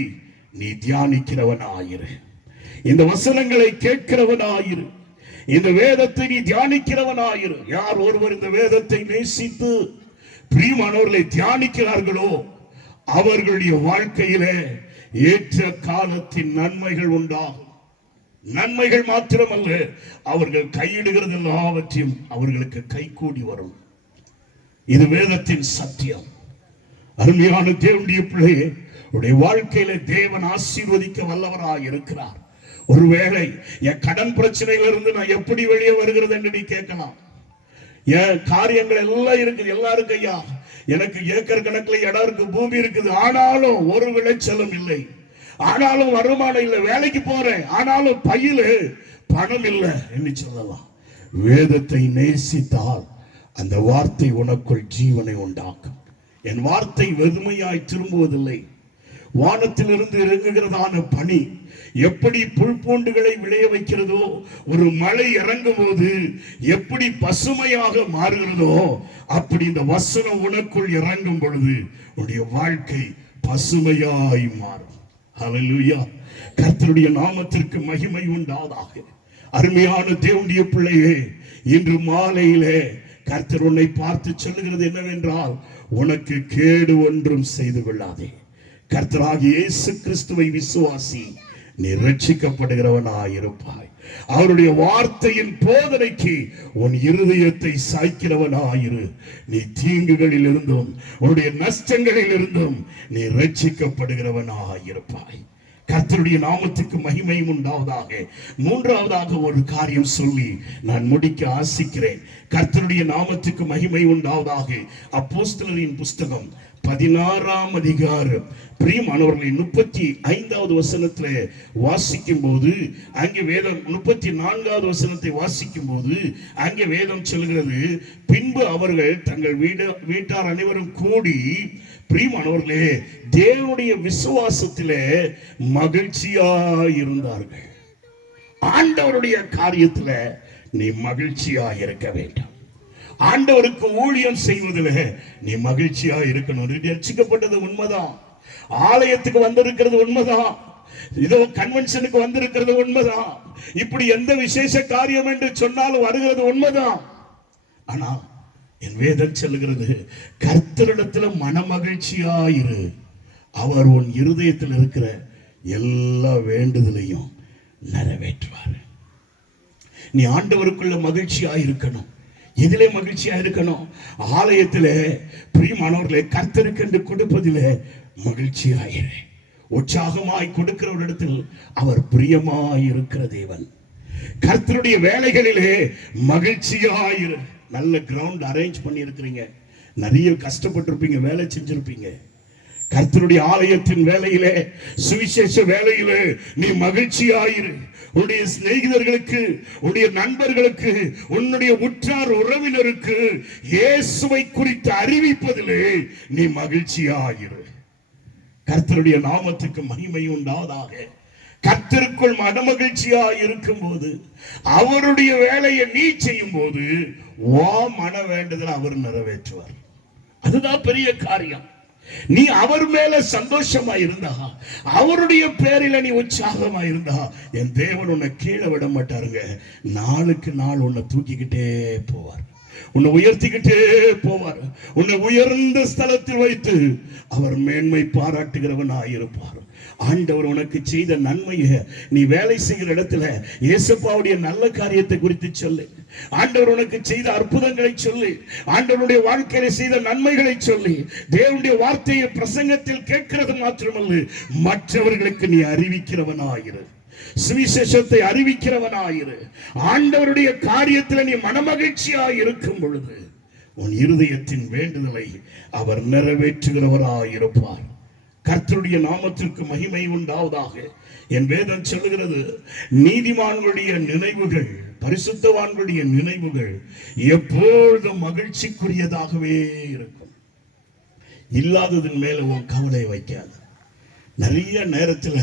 நீ தியானிக்கிறவனாயிரு. இந்த வசனங்களை கேட்கிறவனாயிரு. இந்த வேதத்தை நீ தியானிக்கிறவனாயிரு. யார் ஒருவர் இந்த வேதத்தை நேசித்து பிரியமானவர்களை தியானிக்கிறார்களோ அவர்களுடைய வாழ்க்கையிலே ஏற்ற காலத்தின் நன்மைகள் உண்டாகும். நன்மைகள் மாத்திரமல்ல, அவர்கள் கையிடுகிறது எல்லாவற்றையும் அவர்களுக்கு கைகூடி வரும். இது வேதத்தின் சத்தியம். அருமையான தேவனுடைய பிள்ளையே, உடைய வாழ்க்கையில தேவன் ஆசீர்வதிக்க வல்லவராய் இருக்கிறார். ஒருவேளை என் கடன் பிரச்சனையிலிருந்து நான் எப்படி வெளியே வருகிறது என்று நீ கேட்கலாம். என் காரியங்கள் எல்லாம் இருக்குது, எல்லாருக்கும் ஐயா எனக்கு ஏக்கர் கணக்கில் இடம் இருக்கு, பூமி இருக்குது, ஆனாலும் ஒரு விளைச்சலும் இல்லை, ஆனாலும் வருமானம் இல்லை, வேலைக்கு போறேன் ஆனாலும் பையில பணம் இல்லை என்று சொல்லலாம். வேதத்தை நேசித்தால் அந்த வார்த்தை உனக்குள் ஜீவனை உண்டாக்கும். என் வார்த்தை வெறுமையாய் திரும்புவதில்லை. வானத்திலிருந்து இறங்குகிறதான பனி எப்படி புல்பூண்டுகளை விளைய வைக்கிறதோ, ஒரு மழை இறங்கும் போது எப்படி பசுமையாக மாறுகிறதோ, அப்படி இந்த வசனம் உனக்குள் இறங்கும் பொழுது உன்னுடைய வாழ்க்கை பசுமையாய் மாறும். ஹல்லேலூயா. கர்த்தருடைய நாமத்திற்கு மகிமை உண்டாவதாக. அருமையான தேவனுடைய பிள்ளையே, இன்று மாலையிலே கர்த்தர் உன்னை பார்த்து சொல்லுகிறது என்னவென்றால், உனக்கு கேடு ஒன்றும் செய்து கொள்ளாதே. கர்த்தராகிய இயேசு கிறிஸ்துவை விசுவாசி, நீ ரட்சிக்கப்படுகிறவனாயிருப்பாய். அவருடைய வார்த்தையின் போதனைக்கு உன் இருதயத்தை சாய்க்கிறவனாயிரு. நீ தீங்குகளில் இருந்தும் உன்னுடைய நஷ்டங்களில் இருந்தும் நீ ரட்சிக்கப்படுகிறவனாயிருப்பாய். கர்த்தருடைய நாமத்துக்கு மகிமை உண்டாவதாக. மூன்றாவதாக ஒரு காரியம் சொல்லி நான் முடிக்க ஆசிக்கிறேன். கர்த்தருடைய நாமத்துக்கு மகிமை உண்டாவதாக. அப்போஸ்தலரின் புஸ்தகம் 16ஆம் அதிகாரம் பிரியமானவர்களை 35வது வசனத்துல வாசிக்கும் போது அங்கே வேதம் 34வது வசனத்தை வாசிக்கும் போது அங்கே வேதம் சொல்கிறது, பின்பு அவர்கள் தங்கள் வீட்டார் அனைவரும் கூடி, பிரியமானவர்களே, தேவனுடைய விசுவாசத்திலே மகிழ்ச்சியாயிருந்தார்கள். ஆண்டவருடைய காரியத்துல நீ மகிழ்ச்சியா இருக்க வேண்டும். ஆண்டவருக்கு ஊழியம் செய்வதில் நீ மகிழ்ச்சியா இருக்கணும். ரட்சிக்கப்பட்டது உண்மைதான், ஆலயத்துக்கு வந்திருக்கிறது உண்மைதான், இதோ கன்வென்ஷனுக்கு வந்திருக்கிறது உண்மைதான், இப்படி எந்த விசேஷ காரியம் என்று சொன்னாலும் வருகிறது உண்மைதான். ஆனா என் வேதம் சொல்லுகிறது, கர்த்தரிடத்துல மனமகிழ்ச்சியாயிரு, அவர் உன் இருதயத்தில் இருக்கிற எல்லா வேண்டுதலையும் நிறைவேற்றுவார். நீ ஆண்டவருக்குள்ள மகிழ்ச்சியா இருக்கணும். எதிலே மகிழ்ச்சியா இருக்கணும்? ஆலயத்திலே பிரியமானவர்களே, கர்த்தருக்கு என்று கொடுப்பதிலே மகிழ்ச்சியாயிரு. உற்சாகமாய் கொடுக்கிற ஒரு இடத்தில் அவர் பிரியமாய் இருக்கிற தேவன். கர்த்தருடைய வேலைகளிலே மகிழ்ச்சியாயிரு. நல்ல கிரவுண்ட் அரேஞ்ச் பண்ணி இருக்கிறீங்க, நிறைய கஷ்டப்பட்டிருப்பீங்க, வேலை செஞ்சிருப்பீங்க. கர்த்தருடைய ஆலயத்தின் வேலையிலே, சுவிசேஷ வேலையிலே நீ மகிழ்ச்சியாயிரு. உன்னுடைய சிநேகிதர்களுக்கு, உன்னுடைய நண்பர்களுக்கு, உன்னுடைய உற்றார் உறவினருக்கு இயேசுவை குறித்து அறிவிப்பதிலே நீ மகிழ்ச்சியாயிரு. கர்த்தருடைய நாமத்துக்கு மகிமை உண்டாவதாக. கர்த்தருக்குள் மனமகிழ்ச்சியா இருக்கும் போது, அவருடைய வேலையை நீ செய்யும் போது மன வேண்டுதல் அவர் நிறைவேற்றுவார். அதுதான் பெரிய காரியம். நீ அவர் மேல சந்தோஷமா இருந்தா, அவருடைய பேரில நீ உற்சாகமா இருந்தா, என் தேவன் உன்னை கீழே விட மாட்டாருங்க. நாளுக்கு நாள் உன்னை தூக்கிக்கிட்டே போவார், உன்னை உயர்த்திக்கிட்டே போவார். உன்னை உயர்ந்த ஸ்தலத்தில் வைத்து அவர் மேன்மை பாராட்டுகிறவனாயிருப்பார். ஆண்டவர் உனக்கு செய்த நன்மையை நீ வேலை செய்கிற இடத்துல இயேசுப்பாவுடைய நல்ல காரியத்தை குறித்து சொல்லு. ஆண்டவர் உனக்கு செய்த அற்புதங்களை சொல்லி, ஆண்டவருடைய வாழ்க்கையில செய்த நன்மைகளை சொல்லி, தேவனுடைய வார்த்தையை பிரசங்கத்தில் கேட்கிறது மாத்திரமல்ல, மற்றவர்களுக்கு நீ அறிவிக்கிறவனாயிரு, சுவிசேஷத்தை அறிவிக்கிறவனாயிரு. ஆண்டவருடைய காரியத்தில் நீ மனமகிழ்ச்சியாய் இருக்கும் பொழுது உன் இருதயத்தின் வேண்டுதலை அவர் நிறைவேற்றுகிறவராயிருப்பார். கர்த்தருடைய நாமத்திற்கு மகிமை உண்டாவதாக. என் வேதம் சொல்லுகிறது, நீதிமான்களுடைய நினைவுகள், பரிசுத்தவான்களுடைய நினைவுகள் எப்பொழுதும் மகிழ்ச்சிக்குரியதாகவே இருக்கும். இல்லாததின் மேல உன் கவலை வைக்காது. நிறைய நேரத்தில்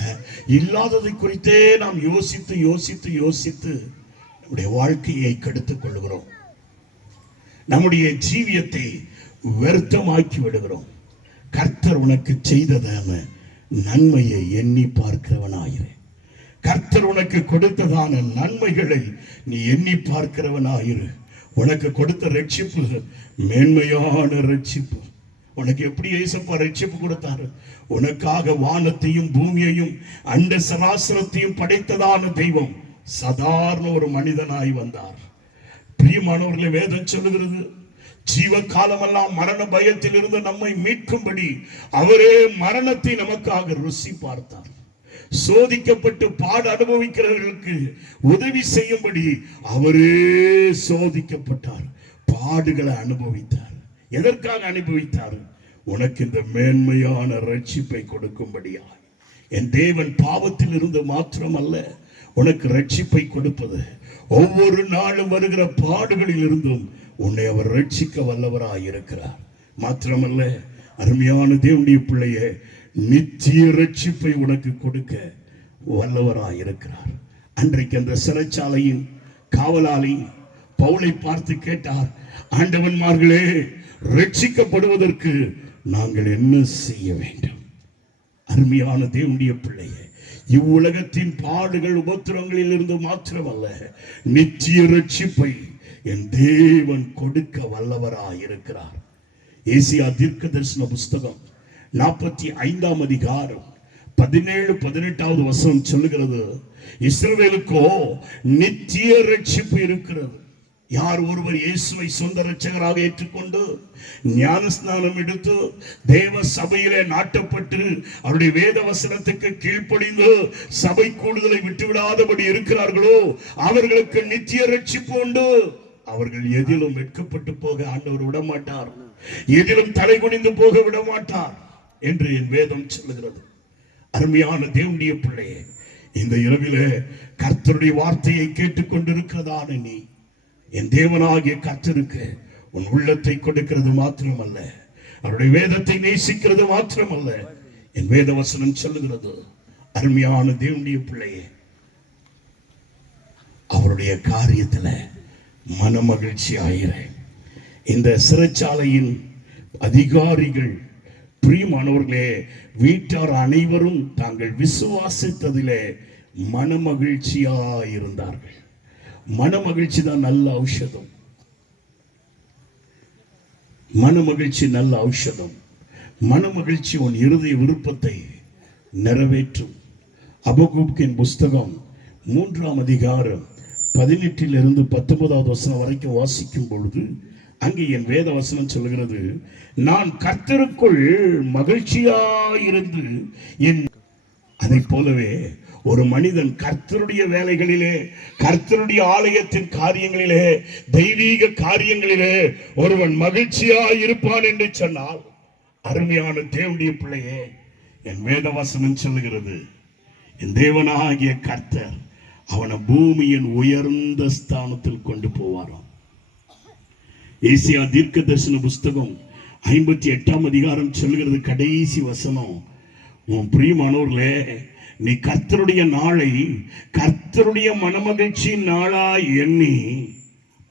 இல்லாததை குறித்தே நாம் யோசித்து யோசித்து யோசித்து நம்முடைய வாழ்க்கையை கெடுத்துக் கொள்கிறோம், நம்முடைய ஜீவியத்தை விருத்தமாக்கி விடுகிறோம். கர்த்தர் உனக்கு செய்ததான நன்மையை எண்ணி பார்க்கிறவனாயிரு. கர்த்தர் உனக்கு கொடுத்ததான நன்மைகளை நீ எண்ணி பார்க்கிறவனாயிரு. உனக்கு கொடுத்த ரட்சிப்பு மேன்மையான ரட்சிப்பு. உனக்கு எப்படி ஏசப்பா ரட்சிப்பு கொடுத்தாரு? உனக்காக வானத்தையும் பூமியையும் அண்ட சராசரத்தையும் படைத்ததான தெய்வம் சாதாரண ஒரு மனிதனாய் வந்தார். பிரியமானவர்களை, வேதம் சொல்லுகிறது, ஜீவ காலமெல்லாம் மரண பயத்தில் இருந்து நம்மை மீட்கும்படி அவரே மரணத்தை நமக்காக ருசி பார்த்தார். சோதிக்கப்பட்டு பாட அனுபவிக்கிறவர்களுக்கு உதவி செய்யும்படி அவரே சோதிக்கப்பட்டார், பாடுகளை அனுபவித்தார். எதற்காக அனுபவித்தார்? உனக்கு இந்த மேன்மையான ரட்சிப்பை கொடுக்கும்படியா. என் தேவன் பாவத்தில் இருந்து மாத்திரமல்ல உனக்கு ரட்சிப்பை கொடுப்பது, ஒவ்வொரு நாளும் வருகிற பாடுகளில் இருந்தும் உன்னை அவர் ரட்சிக்க வல்லவராயிருக்கிறார். மாத்திரமல்ல, அருமையான தேவனுடைய பிள்ளையே, நித்திய ரட்சிப்பை உனக்கு கொடுக்க வல்லவராயிருக்கிறார். அன்றைக்கு அந்த சிறைச்சாலையின் காவலாளி பவுலை பார்த்து கேட்டார், ஆண்டவன்மார்களே, ரட்சிக்கப்படுவதற்கு நாங்கள் என்ன செய்ய வேண்டும்? அருமையான தேவனுடைய பிள்ளையே, இவ்வுலகத்தின் பாடுகள் உபத்திரங்களில் இருந்து மாத்திரமல்ல, நித்திய ரட்சிப்பை என் தேவன் கொடுக்க வல்லவராயிருக்கிறார். ஏசியா தீர்க்க தரிசன புஸ்தகம் 45ஆம் அதிகாரம் 17-18வது வசனம் சொல்லுகிறது, இஸ்ரவேலுக்கோ நித்திய ரட்சிப்பு இருக்கிறது. யார் ஒருவர் இயேசுவை சொந்த ரட்சகராக ஏற்றுக்கொண்டு ஞானஸ்நானம் எடுத்து தேவ சபையிலே நாட்டப்பட்டு அவருடைய வேத வசனத்துக்கு கீழ்ப்படிந்து சபை கூடுதலை விட்டுவிடாதபடி இருக்கிறார்களோ அவர்களுக்கு நித்திய ரட்சிப்பு உண்டு. அவர்கள் எதிலும் வெட்கப்பட்டு போக ஆண்டவர் விடமாட்டார், எதிலும் தலை குனிந்து போக விடமாட்டார் என்று என் வேதம் சொல்லுகிறது. அருமையான தேவனுடைய பிள்ளையே, இந்த இரவிலே கர்த்தருடைய வார்த்தையை கேட்டுக்கொண்டிருக்கிறதான நீ என் தேவனாகிய கர்த்தருக்கு உன் உள்ளத்தை கொடுக்கிறது மாத்திரமல்ல, அவருடைய வேதத்தை நேசிக்கிறது மாத்திரமல்ல, என் வேத வசனம் சொல்லுகிறது அருமையான தேவனுடைய பிள்ளையே, அவருடைய காரியத்துல மனமகிழ்ச்சி ஆகிறேன். இந்த சிறைச்சாலையின் அதிகாரிகள் பிரியமானவர்களே, வீட்டார் அனைவரும் தாங்கள் விசுவாசித்ததிலே மனமகிழ்ச்சியாயிருந்தார்கள். மனமகிழ்ச்சி தான் நல்ல ஔஷதம். மனமகிழ்ச்சி நல்ல ஔஷதம். மனமகிழ்ச்சி உன் இருதய விருப்பத்தை நிறைவேற்றும். அபகூக்கின் புஸ்தகம் 3ஆம் அதிகாரம் 18 19 வசனம் வரைக்கும் வாசிக்கும் பொழுது அங்கே என் வேத வசனம் சொல்கிறது, நான் கர்த்தருக்குள் மகிழ்ச்சியாயிருந்து என் அதை போலவே ஒரு மனிதன் கர்த்தருடைய வேலைகளிலே, கர்த்தருடைய ஆலயத்தின் காரியங்களிலே, தெய்வீக காரியங்களிலே ஒருவன் மகிழ்ச்சியாய் இருப்பான் என்று சொன்னால், அருமையான தேவனுடைய பிள்ளையே, என் வேத வசனம் சொல்லுகிறது, என் தேவனாகிய கர்த்தர் அவனை பூமியின் உயர்ந்த ஸ்தானத்தில் கொண்டு போவாராம். ஏசியா தீர்க்க தரிசன புஸ்தகம் 58ஆம் அதிகாரம் சொல்லுகிறது, கடைசி வசனம், உன் பிரியமானவர்களே, நீ கர்த்தருடைய நாளை கர்த்தருடைய மனமகிழ்ச்சி நாளாய் எண்ணி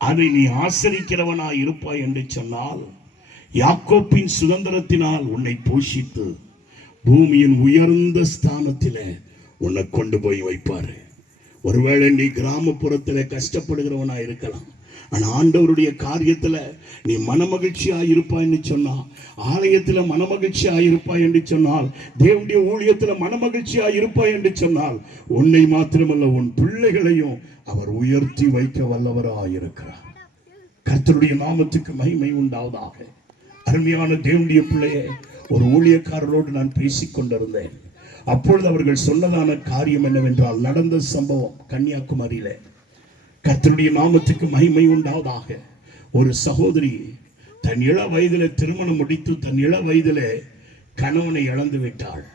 அதை நீ ஆசரிக்கிறவனாய் இருப்பாய் என்று சொன்னால், யாக்கோப்பின் சுதந்திரத்தினால் உன்னை போஷித்து பூமியின் உயர்ந்த ஸ்தானத்திலே உன்னை கொண்டு போய் வைப்பாரு. ஒருவேளை நீ கிராமப்புறத்துல கஷ்டப்படுகிறவனா இருக்கலாம், ஆனா ஆண்டவருடைய காரியத்துல நீ மனமகிழ்ச்சியா இருப்பாய்ன்னு சொன்னா, ஆலயத்துல மனமகிழ்ச்சியா இருப்பாய் என்று சொன்னால், தேவனுடைய ஊழியத்துல மனமகிழ்ச்சியா இருப்பாய் என்று சொன்னால், உன்னை மாத்திரமல்ல உன் பிள்ளைகளையும் அவர் உயர்த்தி வைக்க வல்லவராயிருக்கிறார். கர்த்தருடைய நாமத்துக்கு மகிமை உண்டாவதாக. அருமையான தேவனுடைய பிள்ளையே, ஒரு ஊழியக்காரரோடு நான் பேசிக் கொண்டிருந்தேன். அப்பொழுது அவர்கள் சொன்னதான காரியம் என்னவென்றால், நடந்த சம்பவம் கன்னியாகுமரியில. கர்த்தருடைய நாமத்துக்கு மகிமை உண்டாவதாக. ஒரு சகோதரி தன் இள வயதிலே திருமணம் முடித்து தன் இள வயதிலே கணவனை இழந்து விட்டாள்.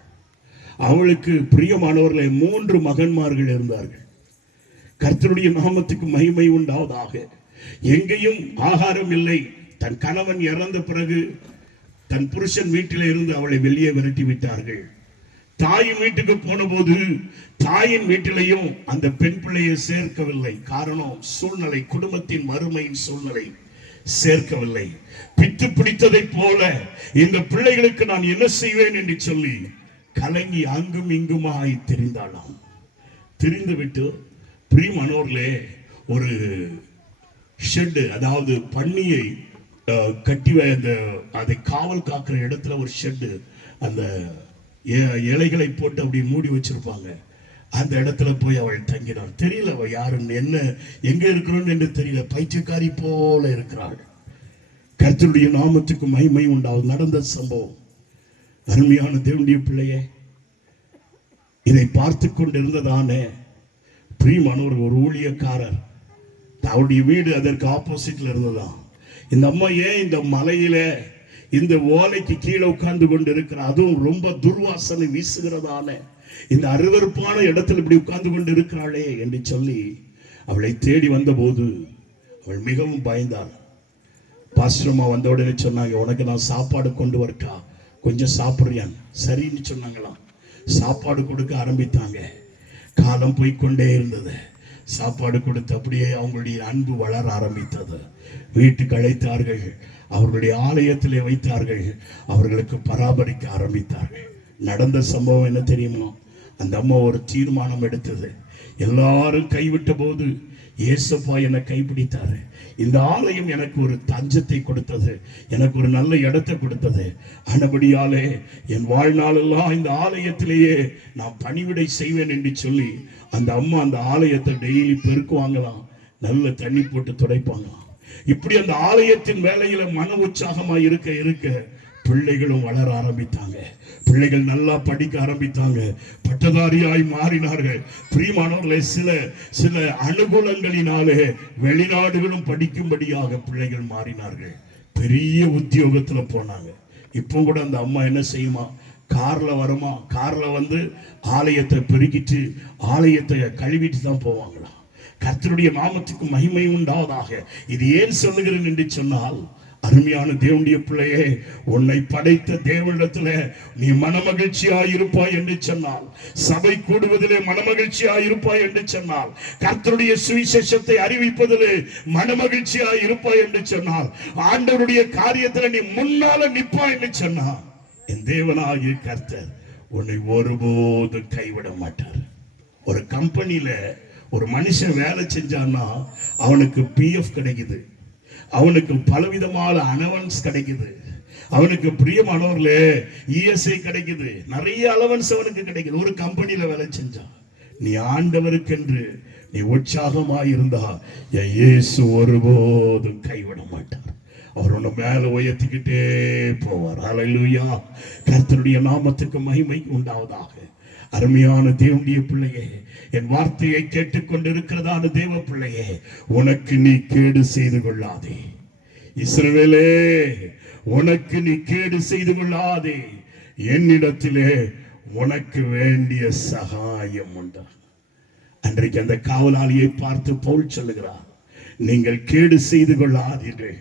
அவளுக்கு பிரியமானவர்களே 3 மகன்மார்கள் இருந்தார்கள். கர்த்தருடைய நாமத்துக்கு மகிமை உண்டாவதாக. எங்கேயும் ஆகாரம் இல்லை. தன் கணவன் இறந்த பிறகு தன் புருஷன் வீட்டிலே இருந்து அவளை வெளியே விரட்டி விட்டார்கள். தாயின் வீட்டுக்கு போன போது தாயின் வீட்டிலையும் அந்த பெண் பிள்ளையை சேர்க்கவில்லை. காரணம் சூழ்நிலை, குடும்பத்தின் வறுமையின் சூழ்நிலை சேர்க்கவில்லை. பித்து பிடித்ததை போல இந்த பிள்ளைகளுக்கு நான் என்ன செய்வேன் என்று சொல்லி கலங்கி அங்கும் இங்குமாய் தெரிந்தாளாம். தெரிந்து விட்டு பிரியமானவர்களே, ஒரு ஷெட், அதாவது பன்னியை கட்டி அதை காவல் காக்கிற இடத்துல ஒரு ஷெட், அந்த இலைகளை போட்டு அப்படி மூடி வச்சிருப்பாங்க. அந்த இடத்துல போய் அவள் தங்கினாள். தெரியல அவள் யாருன்னு, என்ன எங்க இருக்கிறோன்னு என்று தெரியல. பைத்தியக்காரி போல இருக்கிறாள். கர்த்தருடைய நாமத்துக்கு மகிமை உண்டாகும். நடந்த சம்பவம். அருமையான தேவனுடைய பிள்ளையே, இதை பார்த்து கொண்டிருந்ததானே பிரியமானவர் ஒரு ஊழியக்காரர், அவருடைய வீடு அதற்கு ஆப்போசிட்ல இருந்ததான். இந்த அம்மா ஏன் இந்த மலையில இந்த ஓலைக்கு கீழே உட்கார்ந்து கொண்டு இருக்கிற, அதுவும் ரொம்ப துர்வாசனை வீசுகிறதான இந்த அருவருப்பான இடத்துல இப்படி உட்கார்ந்து கொண்டு இருக்கிறாளே என்று சொல்லி அவளை தேடி வந்த போது அவள் மிகவும் பயந்தாள். பாஸ்டர்மா வந்த உடனே சொன்னாங்க, உனக்கு நான் சாப்பாடு கொண்டு வரட்டா, கொஞ்சம் சாப்பிடுறியான்? சரின்னு சொன்னாங்களாம். சாப்பாடு கொடுக்க ஆரம்பித்தாங்க. காலம் போய்கொண்டே இருந்தது. சாப்பாடு கொடுத்து அப்படியே அவங்களுடைய அன்பு வளர ஆரம்பித்தது. வீட்டுக்கு அழைத்தார்கள், அவர்களுடைய ஆலயத்திலே வைத்தார்கள், அவர்களுக்கு பராமரிக்க ஆரம்பித்தார்கள். நடந்த சம்பவம் என்ன தெரியுமா? அந்த அம்மா ஒரு தீர்மானம் எடுத்தது. எல்லாரும் கைவிட்ட போது இயேசுப்பா என்னை கைப்பிடித்தாரு. இந்த ஆலயம் எனக்கு ஒரு தஞ்சத்தை கொடுத்தது, எனக்கு ஒரு நல்ல இடத்தை கொடுத்தது. ஆனபடியாலே என் வாழ்நாளெல்லாம் இந்த ஆலயத்திலேயே நான் பணிவிடை செய்வேன் என்று சொல்லி அந்த அம்மா அந்த ஆலயத்தை டெய்லி பெருக்குவாங்களாம், நல்ல தண்ணி போட்டு துடைப்பாங்களாம். இப்படி அந்த ஆலயத்தின் வேலையில மன உற்சாகமா இருக்க இருக்க பிள்ளைகளும் வளர ஆரம்பித்தாங்க. பிள்ளைகள் நல்லா படிக்க ஆரம்பித்தாங்க, பட்டதாரியாய் மாறினார்கள். பிரியமானவர்களே, சில அனுகூலங்களினாலே வெளிநாடுகளும் படிக்கும்படியாக பிள்ளைகள் மாறினார்கள். பெரிய உத்தியோகத்துல போனாங்க. இப்போ கூட அந்த அம்மா என்ன செய்யுமா, கார்ல வருமா, கார்ல வந்து ஆலயத்தை பெருக்கிட்டு ஆலயத்தை கழுவிட்டு தான் போவாங்களாம். கர்த்தருடைய நாமத்துக்கு மகிமை உண்டாவதாக. இது ஏன் சொல்லுகிறேன் என்று சொன்னால், அருமையான தேவனுடைய பிள்ளையே, உன்னை படைத்த தேவனிடத்துல நீ மனமகிழ்ச்சியாய் இருப்பாய் என்று சொன்னால், சபை கூடுவதிலே மனமகிழ்ச்சியாய் இருப்பாய் என்று சொன்னால், கர்த்தருடைய சுவிசேஷத்தை அறிவிப்பதிலே மனமகிழ்ச்சியாய் இருப்பாய் என்று சொன்னால், ஆண்டவருடைய காரியத்துல நீ முன்னால நிப்பாய் என்று சொன்னால், என் தேவனாகிய கர்த்தர் உன்னை ஒருபோதும் கைவிட மாட்டார். ஒரு கம்பெனியில ஒரு மனுஷன் வேலை செஞ்சான்னா அவனுக்கு பிஎஃப் கிடைக்குது, அவனுக்கு பலவிதமான அலவன்ஸ் கிடைக்குது, அவனுக்கு பிரியமானவர்களே இஎஸ்ஐ கிடைக்குது, நிறைய அலவன்ஸ் அவனுக்கு கிடைக்குது. ஒரு கம்பெனியில வேலை செஞ்சா நீ ஆண்டவருக்கென்று நீ உற்சாகமாய் இருந்தா என் இயேசு ஒருபோதும் கைவிட மாட்டார். அவர் உன்னை மேல உயர்த்திக்கிட்டே போவார். ஹல்லேலூயா. கர்த்தருடைய நாமத்துக்கு மகிமை உண்டாவதாக. அருமையான தேவனுடைய பிள்ளையே, என் வார்த்தையை கேட்டுக்கொண்டிருக்கிறதான தேவ பிள்ளையே, உனக்கு நீ கேடு செய்து கொள்ளாதே. இஸ்ரவேலே, உனக்கு நீ கேடு செய்து கொள்ளாதே. என்னிடத்திலே உனக்கு வேண்டிய சகாயம் உண்டா. அன்றைக்கு அந்த காவலாளியை பார்த்து பவுல் சொல்லுகிறார், நீங்கள் கேடு செய்து கொள்ளாதீர்கள்,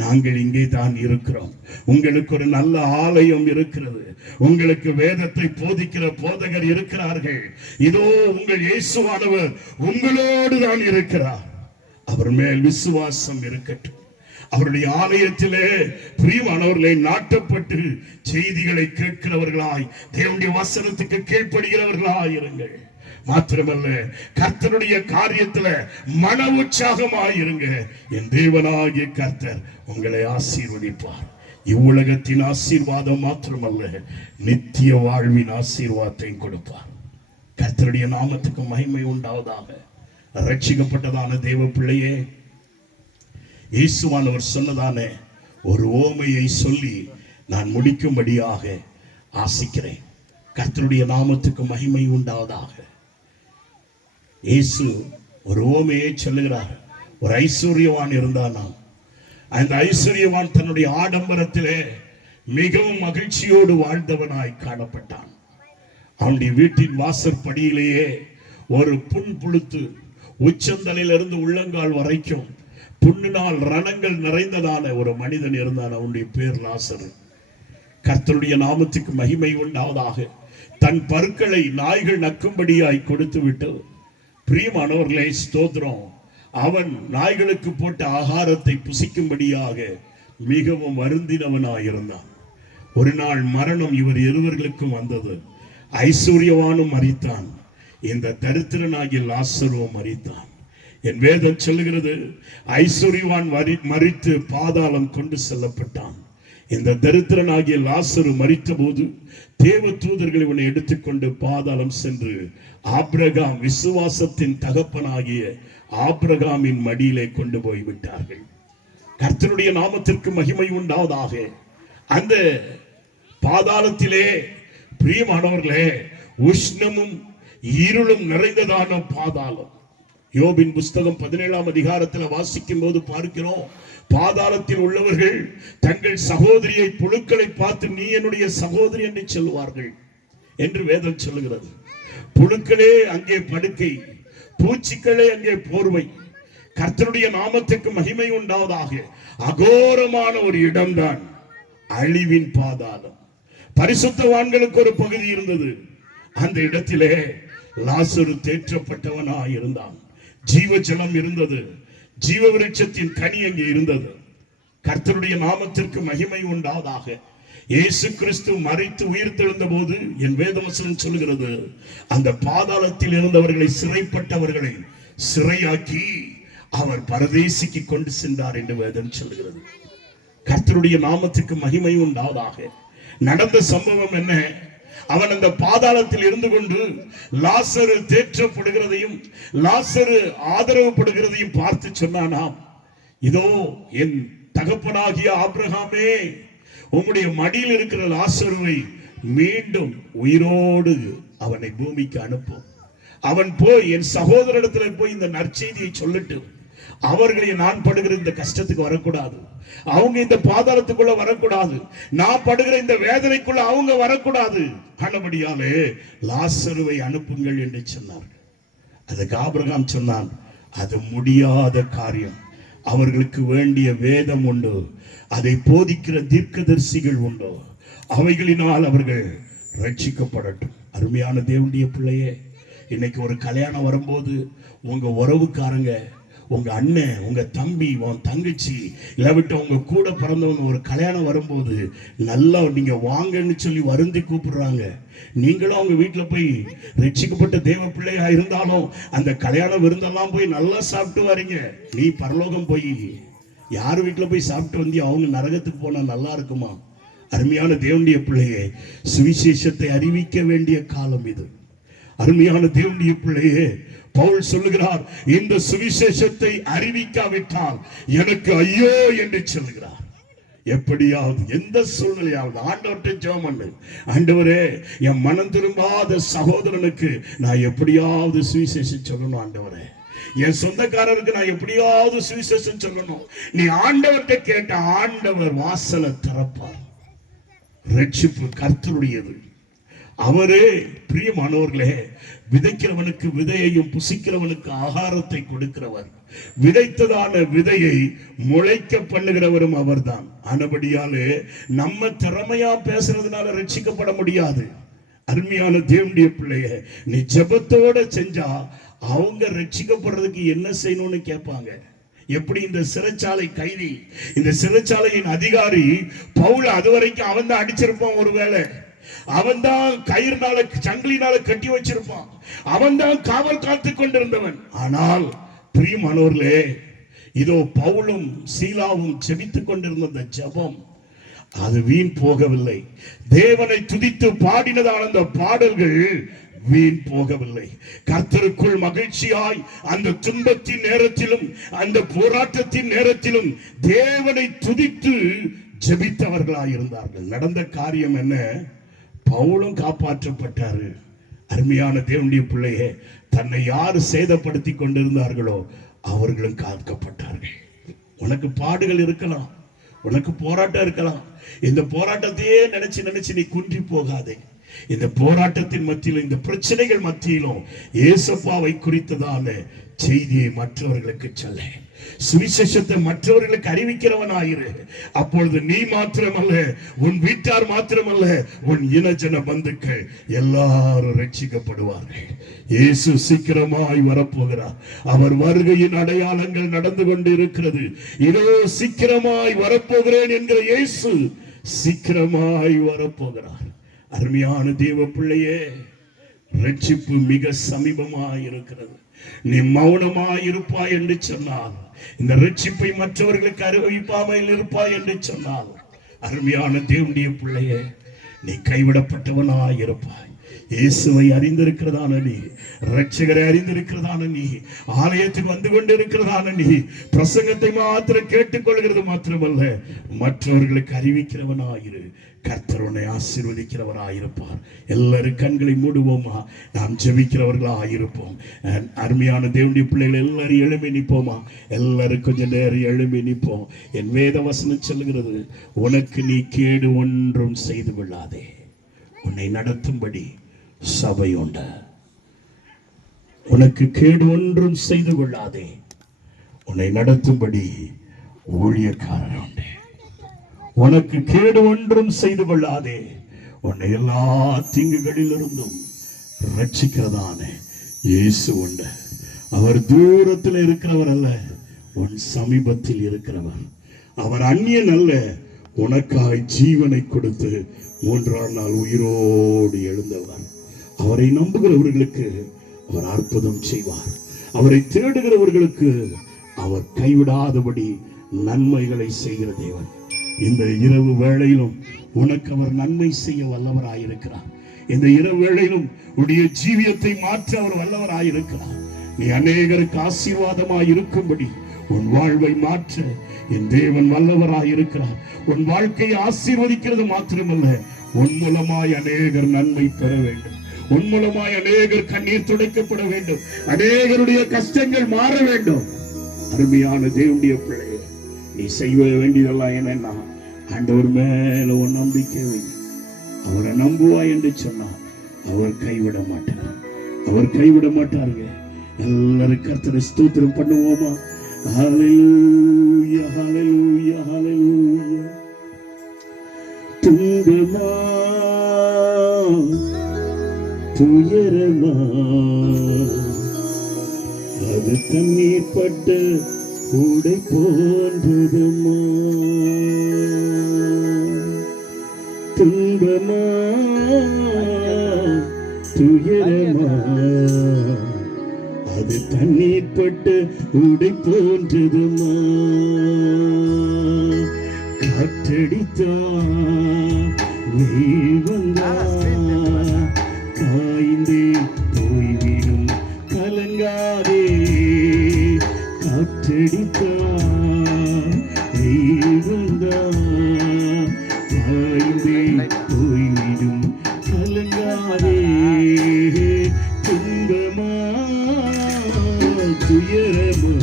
நாங்கள் இங்கே தான் இருக்கிறோம். உங்களுக்கு ஒரு நல்ல ஆலயம் இருக்கிறது, உங்களுக்கு வேதத்தை போதிக்கிற போதகர் இருக்கிறார்கள். இதோ உங்கள் இயேசுவானவர் உங்களோடு தான் இருக்கிறார். அவர் மேல் விசுவாசம் இருக்கட்டும். அவருடைய ஆலயத்திலே பிரியமானவர்களை நாட்டப்பட்டு செய்திகளை கேட்கிறவர்களாய், தேவனுடைய வசனத்துக்கு கீழ்ப்படுகிறவர்களாய் இருங்கள். மாத்திரமல்ல, கர்த்தருடைய காரியத்துல மன உற்சாகமாயிருங்க. என் தேவனாகிய கர்த்தர் உங்களை ஆசீர்வதிப்பார். இவ்வுலகத்தின் ஆசீர்வாதம் மாத்திரமல்ல, நித்திய வாழ்வின் ஆசீர்வாதத்தையும் கொடுப்பார். கர்த்தருடைய நாமத்துக்கு மகிமை உண்டாவதாக. ரட்சிக்கப்பட்டதான தேவ பிள்ளையே, இயேசுவானவர் சொன்னதான ஒரு ஓமையை சொல்லி நான் முடிக்கும்படியாக ஆசிக்கிறேன். கர்த்தருடைய நாமத்துக்கு மகிமை உண்டாவதாக. இயேசு ஒரு ஓமையை சொல்லுகிறார். ஒரு ஐஸ்வர்யவான் இருந்தானா, அந்த ஐஸ்வர்யவான் தன்னுடைய ஆடம்பரத்திலே மிகவும் மகிழ்ச்சியோடு வாழ்ந்தவனாய் காணப்பட்டான். அவனுடைய வீட்டின் வாசற்படியிலேயே ஒரு புண் புழுத்து உச்சந்தலையிலிருந்து உள்ளங்கால் வரைக்கும் புண்ணினால் ரணங்கள் நிறைந்ததான ஒரு மனிதன் இருந்தான். அவனுடைய பேர் லாசரு. கர்த்தருடைய நாமத்துக்கு மகிமை உண்டாவதாக. தன் பருக்களை நாய்கள் நக்கும்படியாய் கொடுத்து விட்டு, பிரியமானவர்களே ஸ்தோத்திரம், அவன் நாய்களுக்கு போட்ட ஆகாரத்தை புசிக்கும்படியாக மிகவும் வருந்தினவனாயிருந்தான். ஒரு நாள் மரணம் இவர் இருவர்களுக்கும் வந்தது. ஐஸ்வர்யவானும் மரித்தான், இந்த தரித்திரனாகிய லாசருவும் மரித்தான். என் வேதம் சொல்லுகிறது, ஐஸ்வர்யவான் மரித்து பாதாளம் கொண்டு செல்லப்பட்டான். இந்த தரித்திரனாகிய லாசரு மரித்த போது தேவ தூதர்கள் இவனை எடுத்துக்கொண்டு பாதாளம் சென்று ஆபிரகாம், விசுவாசத்தின் தகப்பனாகிய ஆபிரகாமின் மடியிலே கொண்டு போய் விட்டார்கள். கர்த்தருடைய நாமத்திற்கு மகிமை உண்டாவதாக. அந்த பாதாளத்திலே பிரியமானவர்களே உஷ்ணமும் இருளும் நிறைந்ததான பாதாளம். யோபின் புஸ்தகம் 17ஆம் அதிகாரத்தில் வாசிக்கும் போது பார்க்கிறோம், பாதாளத்தில் உள்ளவர்கள் தங்கள் சகோதரியை புழுக்களை பார்த்து நீ என்னுடைய சகோதரி என்று சொல்லுவார்கள் என்று வேதம் சொல்லுகிறது. புழுக்களே அங்கே படுக்கை, பூச்சிக்களே அங்கே போர்வை. கர்த்தருடைய நாமத்துக்கு மகிமை உண்டாவதாக. அகோரமான ஒரு இடம்தான் அழிவின் பாதாளம். பரிசுத்தவான்களுக்கு ஒரு பகுதி இருந்தது. அந்த இடத்திலே லாசரு தேற்றப்பட்டவனாய் இருந்தான். ஜீவ ஜலம் இருந்தது, ஜீவ விருட்சத்தின் கனி அங்கே இருந்தது. கர்த்தருடைய நாமத்திற்கு மகிமை உண்டாவதாக. இயேசு கிறிஸ்து மரித்து உயிர்த்தெழுந்த போது என் வேதவசனம் சொல்கிறது, அந்த பாதாளத்தில் இருந்தவர்களை, சிறைப்பட்டவர்களை சிறையாக்கி அவர் பரதேசிக்கு கொண்டு சென்றார் என்று வேதம் சொல்கிறது. கர்த்தருடைய நாமத்துக்கு மகிமை உண்டாவதாக. நடந்த சம்பவம் என்ன? அவன் அந்த பாதாளத்தில் இருந்து கொண்டு லாசரு தேற்றப்படுகிறதையும் லாசரு ஆதரவுப்படுகிறதையும் பார்த்து சொன்னானாம், இதோ என் தகப்பனாகிய ஆபிரகாமே, உம்முடைய மடியில் இருக்கிற லாசருவை மீண்டும் உயிரோடு அவனை பூமிக்கு அனுப்பும். அவன் போய் என் சகோதரிடத்துல போய் இந்த நற்செய்தியை சொல்லட்டும். அவர்களை நான் படுகிற இந்த கஷ்டத்துக்கு வரக்கூடாது, அவங்க இந்த பாதாளத்துக்குள்ள வரக்கூடாது, நான் படுகிற இந்த வேதனைக்குள்ள அவங்க வரக்கூடாது. ஆனபடியாலே லாசருவை அனுப்புங்கள் என்று சொன்னார். அதுக்கு ஆபிரகாம் சொன்னான், அது முடியாத காரியம். அவர்களுக்கு வேண்டிய வேதம் உண்டு, அதை போதிக்கிற தீர்க்கதரிசிகள் உண்டு, அவைகளினால் அவர்கள் ரட்சிக்கப்படட்டும். அருமையான தேவனுடைய பிள்ளையே, இன்னைக்கு ஒரு கல்யாணம் வரும்போது உங்க உறவுக்காரங்க, உங்க அண்ணன், உங்க தம்பி, உன் தங்கச்சி, இல்லாவிட்டு உங்க கூட பிறந்தவங்க ஒரு கல்யாணம் வரும்போது நல்லா நீங்க வாங்கன்னு சொல்லி வருந்தி கூப்பிடுறாங்க. நீங்களும் அவங்க வீட்டில் போய் ரட்சிக்கப்பட்ட தேவ பிள்ளையா இருந்தாலும் அந்த கல்யாண விருந்தெல்லாம் போய் நல்லா சாப்பிட்டு வரீங்க. நீ பரலோகம் போய் யார் வீட்டில் போய் சாப்பிட்டு வந்தி அவங்க நரகத்துக்கு போனா நல்லா இருக்குமா? அருமையான தேவனுடைய பிள்ளையே, சுவிசேஷத்தை அறிவிக்க வேண்டிய காலம் இது. அருமையான தேவனுடைய பிள்ளையே, பவுல் சொல்லுகிறார், இந்த சுவிசேஷத்தை அறிவிக்காவிட்டால் எனக்கு ஐயோ என்று சொல்லுகிறார். எப்படியாவது எந்த சூழ்நிலையாவது ஆண்டவர்கிட்ட ஜெபம் பண்ணு. ஆண்டவரே, என் மனம் திரும்பாத சகோதரனுக்கு நான் எப்படியாவது சுவிசேஷம் சொல்லணும். ஆண்டவரே, என் சொந்தக்காரருக்கு நான் எப்படியாவது சுவிசேஷம் சொல்லணும். நீ ஆண்டவர்கிட்ட கேட்ட ஆண்டவர் வாசலை திறப்பார். ரட்சிப்பு கர்த்தருடையது. அவரே பிரியமானவர்களே, விதைக்கிறவனுக்கு விதையையும் புசிக்கிறவனுக்கு ஆகாரத்தை கொடுக்கிறவர். விதைத்ததான விதையை முளைக்க பண்ணுகிறவரும் அவர்தான். ஆனபடியாலே நம்ம திறமையா பேசுறதுனால ரட்சிக்கப்பட முடியாது. அருமையான தேவனுடைய பிள்ளைய, நீ ஜெபத்தோட செஞ்சா அவங்க ரட்சிக்கப்படுறதுக்கு என்ன செய்யணும்னு கேட்பாங்க. எப்படி இந்த சிறைச்சாலை கைதி, இந்த சிறைச்சாலையின் அதிகாரி பவுல் அதுவரைக்கும் அவன் தான் அடிச்சிருப்பான், ஒருவேளை அவன் தான் கயிறுனால சங்கிலினால கட்டி வச்சிருப்பான், அவன் தான் காவல் காத்து கொண்டிருந்தவன். ஆனால் பிரியமானவர்களே, இதோ பவுலும் சீலாவும் ஜெபித்துக் கொண்டிருந்த அந்த ஜெபம் அது வீண் போகவில்லை. தேவனை துதித்து பாடினதான அந்த பாடல்கள் வீண் போகவில்லை. கர்த்தருக்குள் மகிழ்ச்சியாய் அந்த துன்பத்தின் நேரத்திலும் அந்த போராட்டத்தின் நேரத்திலும் தேவனை துதித்து ஜெபித்தவர்களாய் இருந்தார்கள். நடந்த காரியம் என்ன? பவுலும் காப்பாற்றப்பட்டாரு. அருமையான தேவனுடைய பிள்ளையே, தன்னை யார் சேதப்படுத்தி கொண்டிருந்தார்களோ அவர்களும் காக்கப்பட்டார்கள். உனக்கு பாடுகள் இருக்கலாம், உனக்கு போராட்டம் இருக்கலாம். இந்த போராட்டத்தையே நினைச்சு நினைச்சு நீ குன்றி போகாதே. இந்த போராட்டத்தின் மத்தியிலும் இந்த பிரச்சனைகள் மத்தியிலும் ஏசப்பாவை குறித்ததான செய்தியை மற்றவர்களுக்கு சொல்ல, சுவிசேஷத்தை மற்றவர்களுக்கு அறிவிக்கிறவனாயிரு. அப்பொழுது நீ மாத்திரமல்ல, உன் வீட்டார் மாத்திரமல்ல, உன் இனஜன பந்துக்கள் எல்லாரும் ரட்சிக்கப்படுவார்கள். இயேசு சீக்கிரமாய் வரப்போகிறார். அவர் வருகையின் அடையாளங்கள் நடந்து கொண்டு இருக்கிறது. இதோ சீக்கிரமாய் வரப்போகிறேன் என்கிற இயேசு சீக்கிரமாய் வரப்போகிறார். அருமையான தேவ பிள்ளையே, ரட்சிப்பு மிக சமீபமாய் இருக்கிறது. நீ மௌனமாய் இருப்பாய் என்று சொன்னால், இந்த ரட்சிப்பை மற்றவர்களுக்கு அறிவிப்பாமல் இருப்பாய் என்று சொன்னால், அருமையான தேவனுடைய பிள்ளையே, நீ கைவிடப்பட்டவனாய் இருப்பாய். இயேசுவை அறிந்திருக்கிறதான நீ, ரட்சகரை அறிந்திருக்கிறதான நீ, ஆலயத்துக்கு வந்து கொண்டு இருக்கிறதான நீ, பிரசங்கத்தை மாத்திரம் கேட்டுக்கொள்கிறது மாத்திரமல்ல, மற்றவர்களுக்கு அறிவிக்கிறவனாயிரு. கர்த்தர் உன்னை ஆசீர்வதிக்கிறவராயிருப்பார். எல்லாரும் கண்களை மூடுவோமா, நாம் ஜெபிக்கிறவர்களாயிருப்போம். அருமையான தேவனுடைய பிள்ளைகள் எல்லாரும் எழும்பி நிற்போமா? எல்லாரும் கொஞ்சம் நேரம் எழும்பி நிற்போம். என் வேத வசனம் சொல்லுகிறது, உனக்கு நீ கேடு ஒன்றும் செய்து கொள்ளாதே, உன்னை நடத்தும்படி சபை உண்டு. உனக்கு கேடு ஒன்றும் செய்து கொள்ளாதே, உன்னை நடத்தும்படி ஊழியக்காரர் உண்டு. உனக்கு கேடு ஒன்றும் செய்து கொள்ளாதே, உன்னை எல்லா தீங்குகளிலிருந்தும் ரட்சிக்கிறதான இயேசு உண்டு. அவர் தூரத்தில் இருக்கிறவர் அல்ல, உன் சமீபத்தில் இருக்கிறவர். அவர் அந்நியன் அல்ல, உனக்காய் ஜீவனை கொடுத்து மூன்றாம் நாள் உயிரோடு எழுந்தவர். அவரை நம்புகிறவர்களுக்கு அவர் அற்புதம் செய்வார். அவரை தேடுகிறவர்களுக்கு அவர் கைவிடாதபடி நன்மைகளை செய்கிற தேவன். இந்த இரவு வேளையிலும் உனக்கு அவர் நன்மை செய்ய வல்லவராயிருக்கிறார். இந்த இரவு வேளையிலும் உடைய ஜீவியத்தை மாற்ற அவர் வல்லவராயிருக்கிறார். நீ அநேகருக்கு ஆசீர்வாதமாய் இருக்கும்படி, உன் வாழ்வை மாற்ற என் தேவன் வல்லவராய் இருக்கிறார். உன் வாழ்க்கையை ஆசீர்வதிக்கிறது மாத்திரமல்ல, உன் மூலமாய் அநேகர் நன்மை பெற வேண்டும். உன் மூலமாய் அநேகர் கண்ணீர் துடைக்கப்பட வேண்டும். அநேகருடைய கஷ்டங்கள் மாற வேண்டும். அருமையான தேவனுடைய பிள்ளையே, நீ செய்ய வேண்டியதெல்லாம் என்னன்னா, ஆண்டவர் மேல உன் நம்பிக்கை வை. அவரை நம்புவாய் என்று சொன்னார், அவர் கைவிட மாட்டார். அவர் கைவிட மாட்டாருங்க. எல்லாரும் கர்த்தரை ஸ்தோத்திரம் பண்ணுவோமா? ஹல்லேலூயா, ஹல்லேலூயா, ஹல்லேலூயா. துன்பமா துயரமா அது தண்ணீர் பட்ட கூடை போன்றதுமா. துன்பமா துயரமா அது தண்ணீர் பட்ட கூடை போன்றதுமா. காற்றடித்தா வெயில் வந்தா காய்ந்தே போய்விடும், கலங்காதே. காற்றடித்தா வெயில் வந்தா காய்ந்தே போய்விடும், கலங்காதே. துன்பமா துயரமா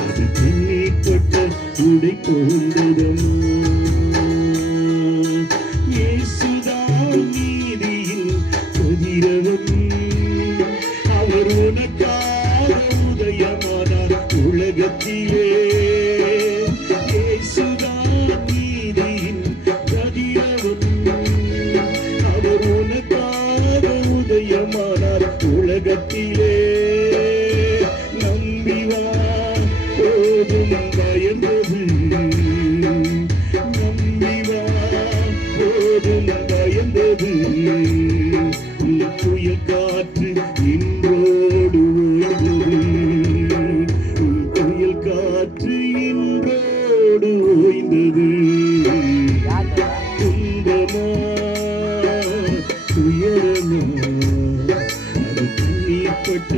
அது தண்ணீர் பட்ட உடை போன்றதமா. இயேசுதான் நீதியின் கதிரவன், அவர் உனக்காக உதயமானார் உலகத்திலே. இயேசுதான் நீதியின் கதிரவன், அவர் உனக்காக உதயமானார் உலகத்திலே. நம்பி வா, போதும் பயந்தது. நம்பி வா, போதும் பயந்தது. புயல் காற்று இன்றோடு ஓய்ந்தது. புயல் காற்று இன்றோடு ஓய்ந்தது. துன்பமா துயரமா அது தண்ணீர் பட்ட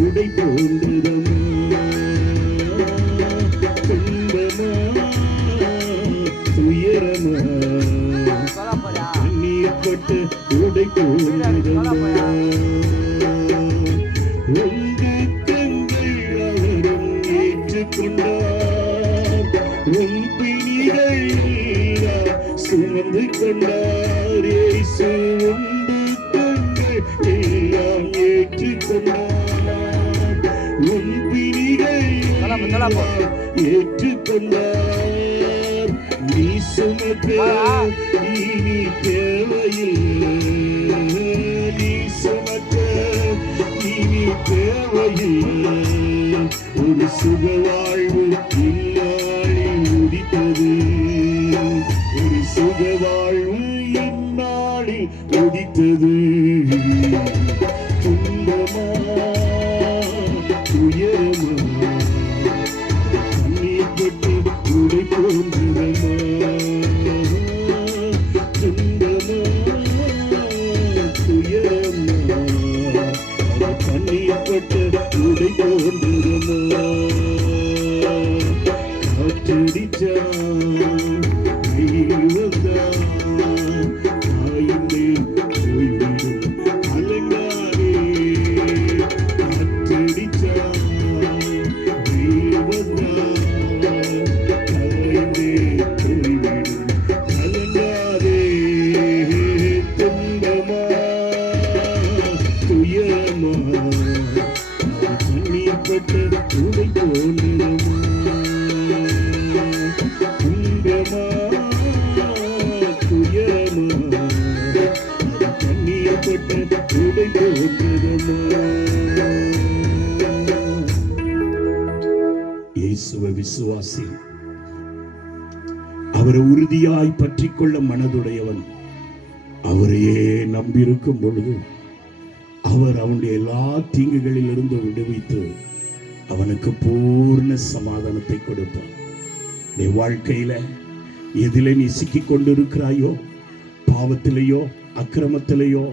உடை போன்றதமா. துன்பமா துயரமா தண்ணீர் பட்ட உடை போன்றதமா. உங்கள் அவரும் ஏற்றுக்கொண்டார், உன் பிணிகள் சுமந்து கொண்டார். இயேசு உங்கள் எல்லாம் ஏற்றுக்கொண்டார், உன் பிணிகள் ஏற்றுக்கொண்டார். நீ சுமக்க இனி தேவையில்லை, நீ சுமக்க இனி தேவையில்லை. ஒரு சுக வாழ்வு இந்நாளில் முடித்தது, ஒரு சுக வாழ்வு இந்நாளில் முடித்தது. துன்பமா துயரமா தண்ணீர் பட்டு உடை போன்றதமா. துன்பமா துயரமா தண்ணீர் பட்டு உடை போன்றதமா. காற்றடிச்சா வெயில் வந்தா காய்ந்தே போய்விடும், கலங்காதே. காற்றடிச்சா வெயில் வந்தா காய்ந்தே போய்விடும், கலங்காதே. துன்பமா துயரமா தண்ணீர் பட்ட உடை போன்றதமா. துன்பமா துயரமா தண்ணீர் பட்ட உடை போன்றதமா. இயேசுவை விசுவாசி, அவரை உறுதியாய் பற்றிக் கொள்ள மனதுடையவன். அவரையே நம்பியிருக்கும் பொழுது அவர் அவனுடைய எல்லா தீங்குகளில் இருந்து விடுவித்து அவனுக்கு பூர்ண சமாதானத்தை கொடுப்பார். நீ வாழ்க்கையில எதிலே நீ சிக்கிக் கொண்டிருக்கிறாயோ, பாவத்திலேயோ அக்கிரமத்திலேயோ,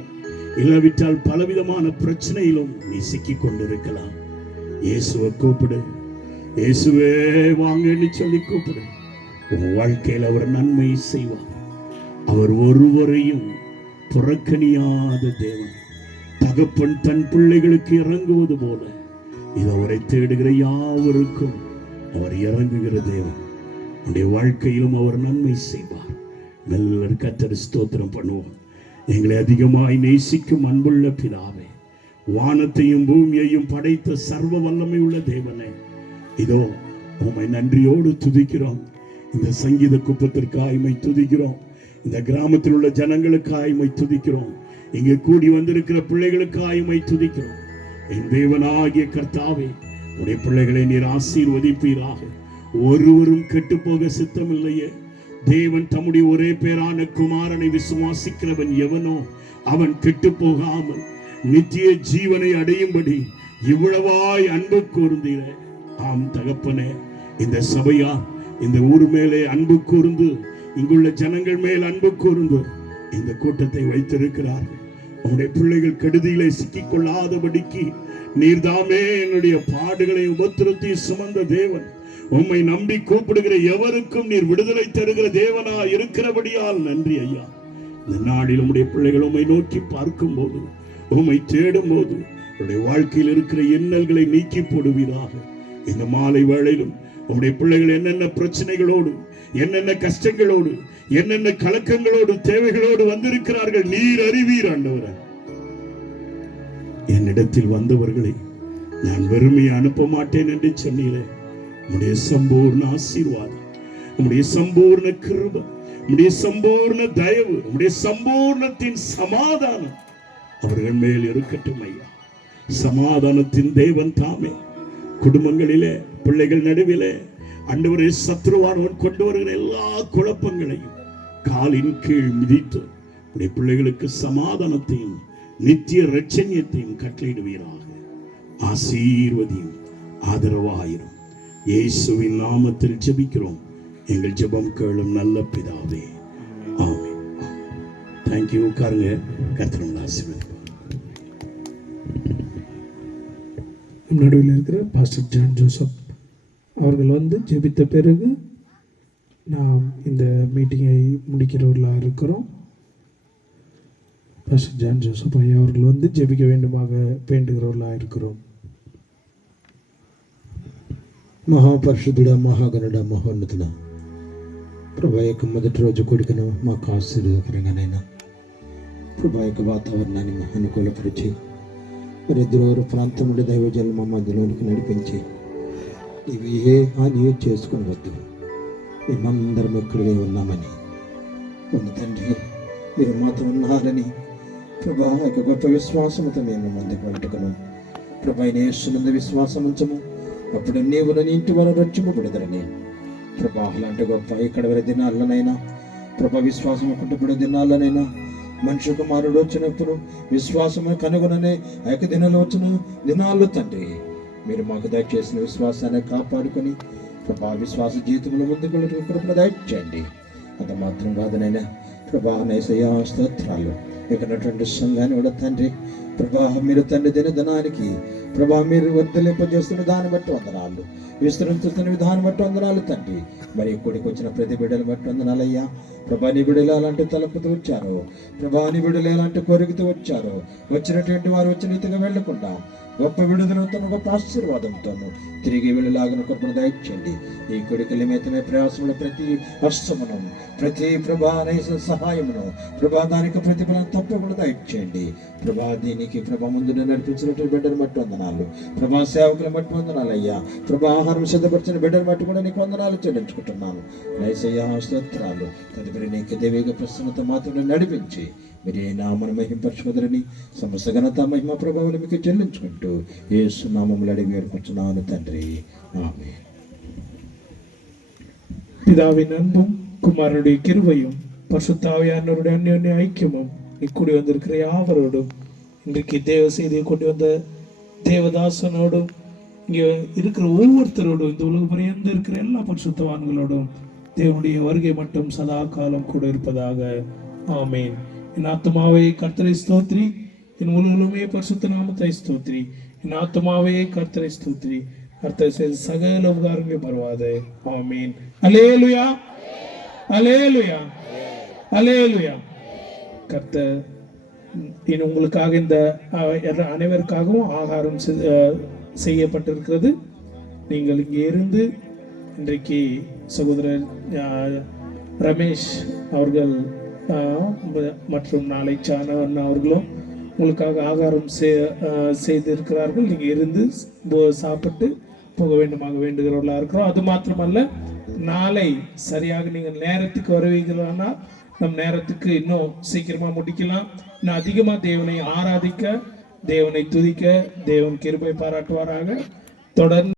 இல்லாவிட்டால் பலவிதமான பிரச்சனையிலும் நீ சிக்கிக் கொண்டிருக்கலாம். இயேசுவை கூப்பிடு. இயேசுவே வாங்கன்னு சொல்லி கூப்பிடு. உன் வாழ்க்கையில் அவர் நன்மை செய்வார். அவர் ஒருவரையும் புறக்கணியாத தேவன். தகப்பன் தன் பிள்ளைகளுக்கு இறங்குவது போல இது அவரை தேடுகிற யாவருக்கும் அவர் இறங்குகிற தேவன். நம்முடைய வாழ்க்கையிலும் அவர் நன்மை செய்வார். நல்ல கர்த்தரை ஸ்தோத்திரம் பண்ணுவோம். எங்களை அதிகமாய் நேசிக்கும் அன்புள்ள பிதாவே, வானத்தையும் பூமியையும் படைத்த சர்வ வல்லமை உள்ள தேவனே, இதோ உம்மை நன்றியோடு துதிக்கிறோம். இந்த சங்கீத குப்பத்திற்காக உம்மை துதிக்கிறோம். இந்த கிராமத்தில் உள்ள ஜனங்களுக்காக உம்மை துதிக்கிறோம். இங்கே கூடி வந்திருக்கிற பிள்ளைகளுக்காக உம்மை துதிக்கிறோம். என் தேவனாகிய கர்த்தாவே, உடைய பிள்ளைகளை நீர் ஆசீர்வதிப்பீராக. ஒருவரும் கெட்டு போக சித்தம் இல்லையே. தேவன் தம்முடைய ஒரே பேரான குமாரனை விசுவாசிக்கிறவன் எவனோ அவன் கெட்டு போகாமல் நித்திய ஜீவனை அடையும்படி இவ்வளவாய் அன்பு கூர்ந்தீர. ஆம் தகப்பனே, இந்த சபையா இந்த ஊர் மேலே அன்பு கூர்ந்து, இங்குள்ள ஜனங்கள் மேல் அன்பு கூர்ந்து இந்த கூட்டத்தை வைத்திருக்கிறார்கள். உங்களுடைய பிள்ளைகள் கெடுதியிலே சிக்கிக் கொள்ளாதபடிக்கு நீர்தாமே எங்களுடைய பாடுகளை உபத்திரத்தை சுமந்த தேவன். உம்மை நம்பி கூப்பிடுகிற எவருக்கும் நீர் விடுதலை தருகிற தேவனா இருக்கிறபடியால் நன்றி ஐயா. இந்த நாளில் உம்முடைய பிள்ளைகள் உம்மை நோக்கி பார்க்கும் போது, உம்மை தேடும் போது உங்களுடைய வாழ்க்கையில் இருக்கிற இன்னல்களை நீக்கி போடுவீராக. இந்த மாலை வேளையிலும் உம்முடைய பிள்ளைகள் என்னென்ன பிரச்சனைகளோடு, என்னென்ன கஷ்டங்களோடு, என்னென்ன கலக்கங்களோடு, தேவைகளோடு வந்திருக்கிறார்கள் நீர் அறிவீர் ஆண்டவரே. என்னிடத்தில் வந்தவர்களை நான் வெறுமையை அனுப்ப மாட்டேன் என்று சொன்னீரே. உம்முடைய சம்பூர்ண ஆசீர்வாதம், உம்முடைய சம்பூர்ண கிருபை, உம்முடைய சம்பூர்ண தயவு, உம்முடைய சம்பூர்ணத்தின் சமாதானம் அவர்கள் மேல் இருக்கட்டும் ஐயா. சமாதானத்தின் தேவன் தாமே குடும்பங்களிலே, பிள்ளைகள் நடுவிலே ஆண்டவரே சத்ருவானவன் கொண்டு வருகிற எல்லா குழப்பங்களையும் காலின் கீழ் மிதித்து உடைய பிள்ளைகளுக்கு சமாதானத்தையும் நித்திய இரட்சணியத்தையும் கட்டளையிடுவீராக. ஆசீர்வதியும் ஆதரவாயிரும். இயேசுவின் நாமத்தில் ஜெபிக்கிறோம். எங்கள் ஜெபம் கேளும் நல்ல பிதாவே, ஆமென். தேங்க்யூ. உட்காருங்க. கர்த்தர் உங்களை ஆசீர்வதிப்பார். நடுவில் இருக்கிற பாஸ்டர் ஜான் ஜோசப் அவர்கள் வந்து ஜெபித்த பிறகு நாம் இந்த மீட்டிங்கை முடிக்கிறவர்களாக இருக்கிறோம். பாஸ்டர் ஜான் ஜோசப் ஐயா அவர்கள் வந்து ஜெபிக்க வேண்டுமாக வேண்டுகிறவர்களாக இருக்கிறோம். మహాపరిశుద్ధుడ, మహాగణుడ, మహోన్నతుడ, ప్రభా యొక్క మొదటి రోజు కూడికను మాకు ఆశీర్వదకరంగానైనా ప్రభా యొక్క వాతావరణాన్ని అనుకూలపరిచి మరి దూర ప్రాంతం నుండి దైవజనులు మా మధ్యలోనికి నడిపించి ఇవి ఏ హాని చేసుకుని వద్దు, మేమందరం ఎక్కడే ఉన్నామని ఉంది తండ్రి. మీరు మాతో ఉన్నారని ప్రభా యొక్క గొప్ప విశ్వాసంతో మేము ముందుకు వెంటుకున్నాం. ప్రభా యేసునందు విశ్వాసం ఉంచము, అప్పుడు నీవు నీ ఇంటి వారు రక్షింపబడదరని. ప్రభా అలాంటి గొప్ప ఇక్కడ వరకు దినాలనైనా ప్రభా విశ్వాసం కుటుంబ దినాలనైనా మనుషు కుమారుడు వచ్చినప్పుడు విశ్వాసము కనుగొననే ఏక దినాలు వచ్చిన దినాల్లో తండ్రి మీరు మాకు దయచేసిన విశ్వాసాన్ని కాపాడుకొని ప్రభా విశ్వాస జీవితంలో ముందుకు కృపణ దయచేయండి. అంత మాత్రం కాదనైనా ప్రభా నేసయ్యా స్తోత్రాలు. ఇక్కడ సంఘాన్ని కూడా తండ్రి ప్రభా మీరు తండ్రి దినదినానికి ప్రభా మీరు వర్ధలింపజేస్తున్న దాన్ని బట్టి వందనాలు, విస్తరిస్తున్న విధానం బట్టి వందనాలు తండ్రి. మరి ఇక్కడికి వచ్చిన ప్రతి బిడ్డలు బట్టి వందనాలయ్యా. ప్రభా నీ బిడ్డలు ఎలాంటి తలపుతూ వచ్చారో, ప్రభా నీ బిడ్డలు ఎలాంటి కోరికతో వచ్చారో, వచ్చినటువంటి వారు వచ్చిన రీతిగా వెళ్లకుండా గొప్ప విడుదలతో గొప్ప ఆశీర్వాదంతోను తిరిగి వెళ్ళలాగిన కృపను దయచేయండి. ఈ కొడుకుల మీదమే ప్రయాసముల ప్రతి హస్తమును, ప్రతి ప్రభా సహాయమును ప్రభా దానికి ప్రతిఫలం తప్పకుండా దయచేయండి. ప్రభా దీనికి ప్రభా ముందు నడిపించినటువంటి బిడ్డను బట్టి వందనాలు, ప్రభా సేవకులను బట్టి వందనాలు అయ్యా. ప్రభా ఆహారం సిద్ధపరిచిన బిడ్డను బట్టి కూడా నీకు వందనాలు చెల్లించుకుంటున్నాను. నైసయ్యా స్తోత్రాలు. తదుపరి నీకు దైవిక ప్రసన్నత మాత్రమే నడిపించి మీరే నామను మహింపరచుకుదరని సమస్త ఘనత మహిమ ప్రభావాలు మీకు చెల్లించుకుంటూ యేసు నామములో అడిగి వేడుకుంటున్నాను తండ్రి, ఆమేన్. பிதாவின் அன்பும் குமாரனுடைய கிருபையும் பரிசுத்தாவியானவருடைய அந்யோன்ய ஐக்கியமும் இக்கூடி வந்திருக்கிற யாவரோடும் இன்றைக்கு தேவ செய்தியை கொண்டு வந்த தேவதாசனோடும் இங்கே இருக்கிற ஒவ்வொருத்தரோடும் இந்த உலக பரியந்த இருக்கிற எல்லா பரிசுத்தவான்களோடும் தேவனுடைய வருகை மட்டும் சதா காலம் கூட இருப்பதாக. ஆமேன். என் ஆத்மாவே கர்த்தரை ஸ்தோத்ரி, என் உலகமே பரிசுத்த நாமத்தை ஸ்தோத்ரி. என் ஆத்மாவே கர்த்தரை ஸ்தோத்ரி, கர்த்தர் செய்த சகல உபகாரங்களையும் பரவாது. ஆமீன். அல்லேலூயா, அல்லேலூயா, அல்லேலூயா. கர்த்தர் உங்களுக்காக இந்த அனைவருக்காகவும் ஆகாரம் செய்யப்பட்டிருக்கிறது. நீங்கள் இங்கே இருந்து இன்றைக்கு சகோதரர் ரமேஷ் அவர்கள் மற்றும் நாளை சானவன் அவர்களும் உங்களுக்காக ஆகாரம் செய்திருக்கிறார்கள். நீங்கள் இருந்து சாப்பிட்டு போக வேண்டுமாக வேண்டுகிறவர்களாக இருக்கிறோம். அது மாத்திரமல்ல, நாளை சரியாக நீங்கள் நேரத்துக்கு வருவீர்களானால் நம் நேரத்துக்கு இன்னும் சீக்கிரமாக முடிக்கலாம். இன்னும் அதிகமாக தேவனை ஆராதிக்க, தேவனை துதிக்க தேவன் கிருபை பாராட்டுவாராக. தொடர்ந்து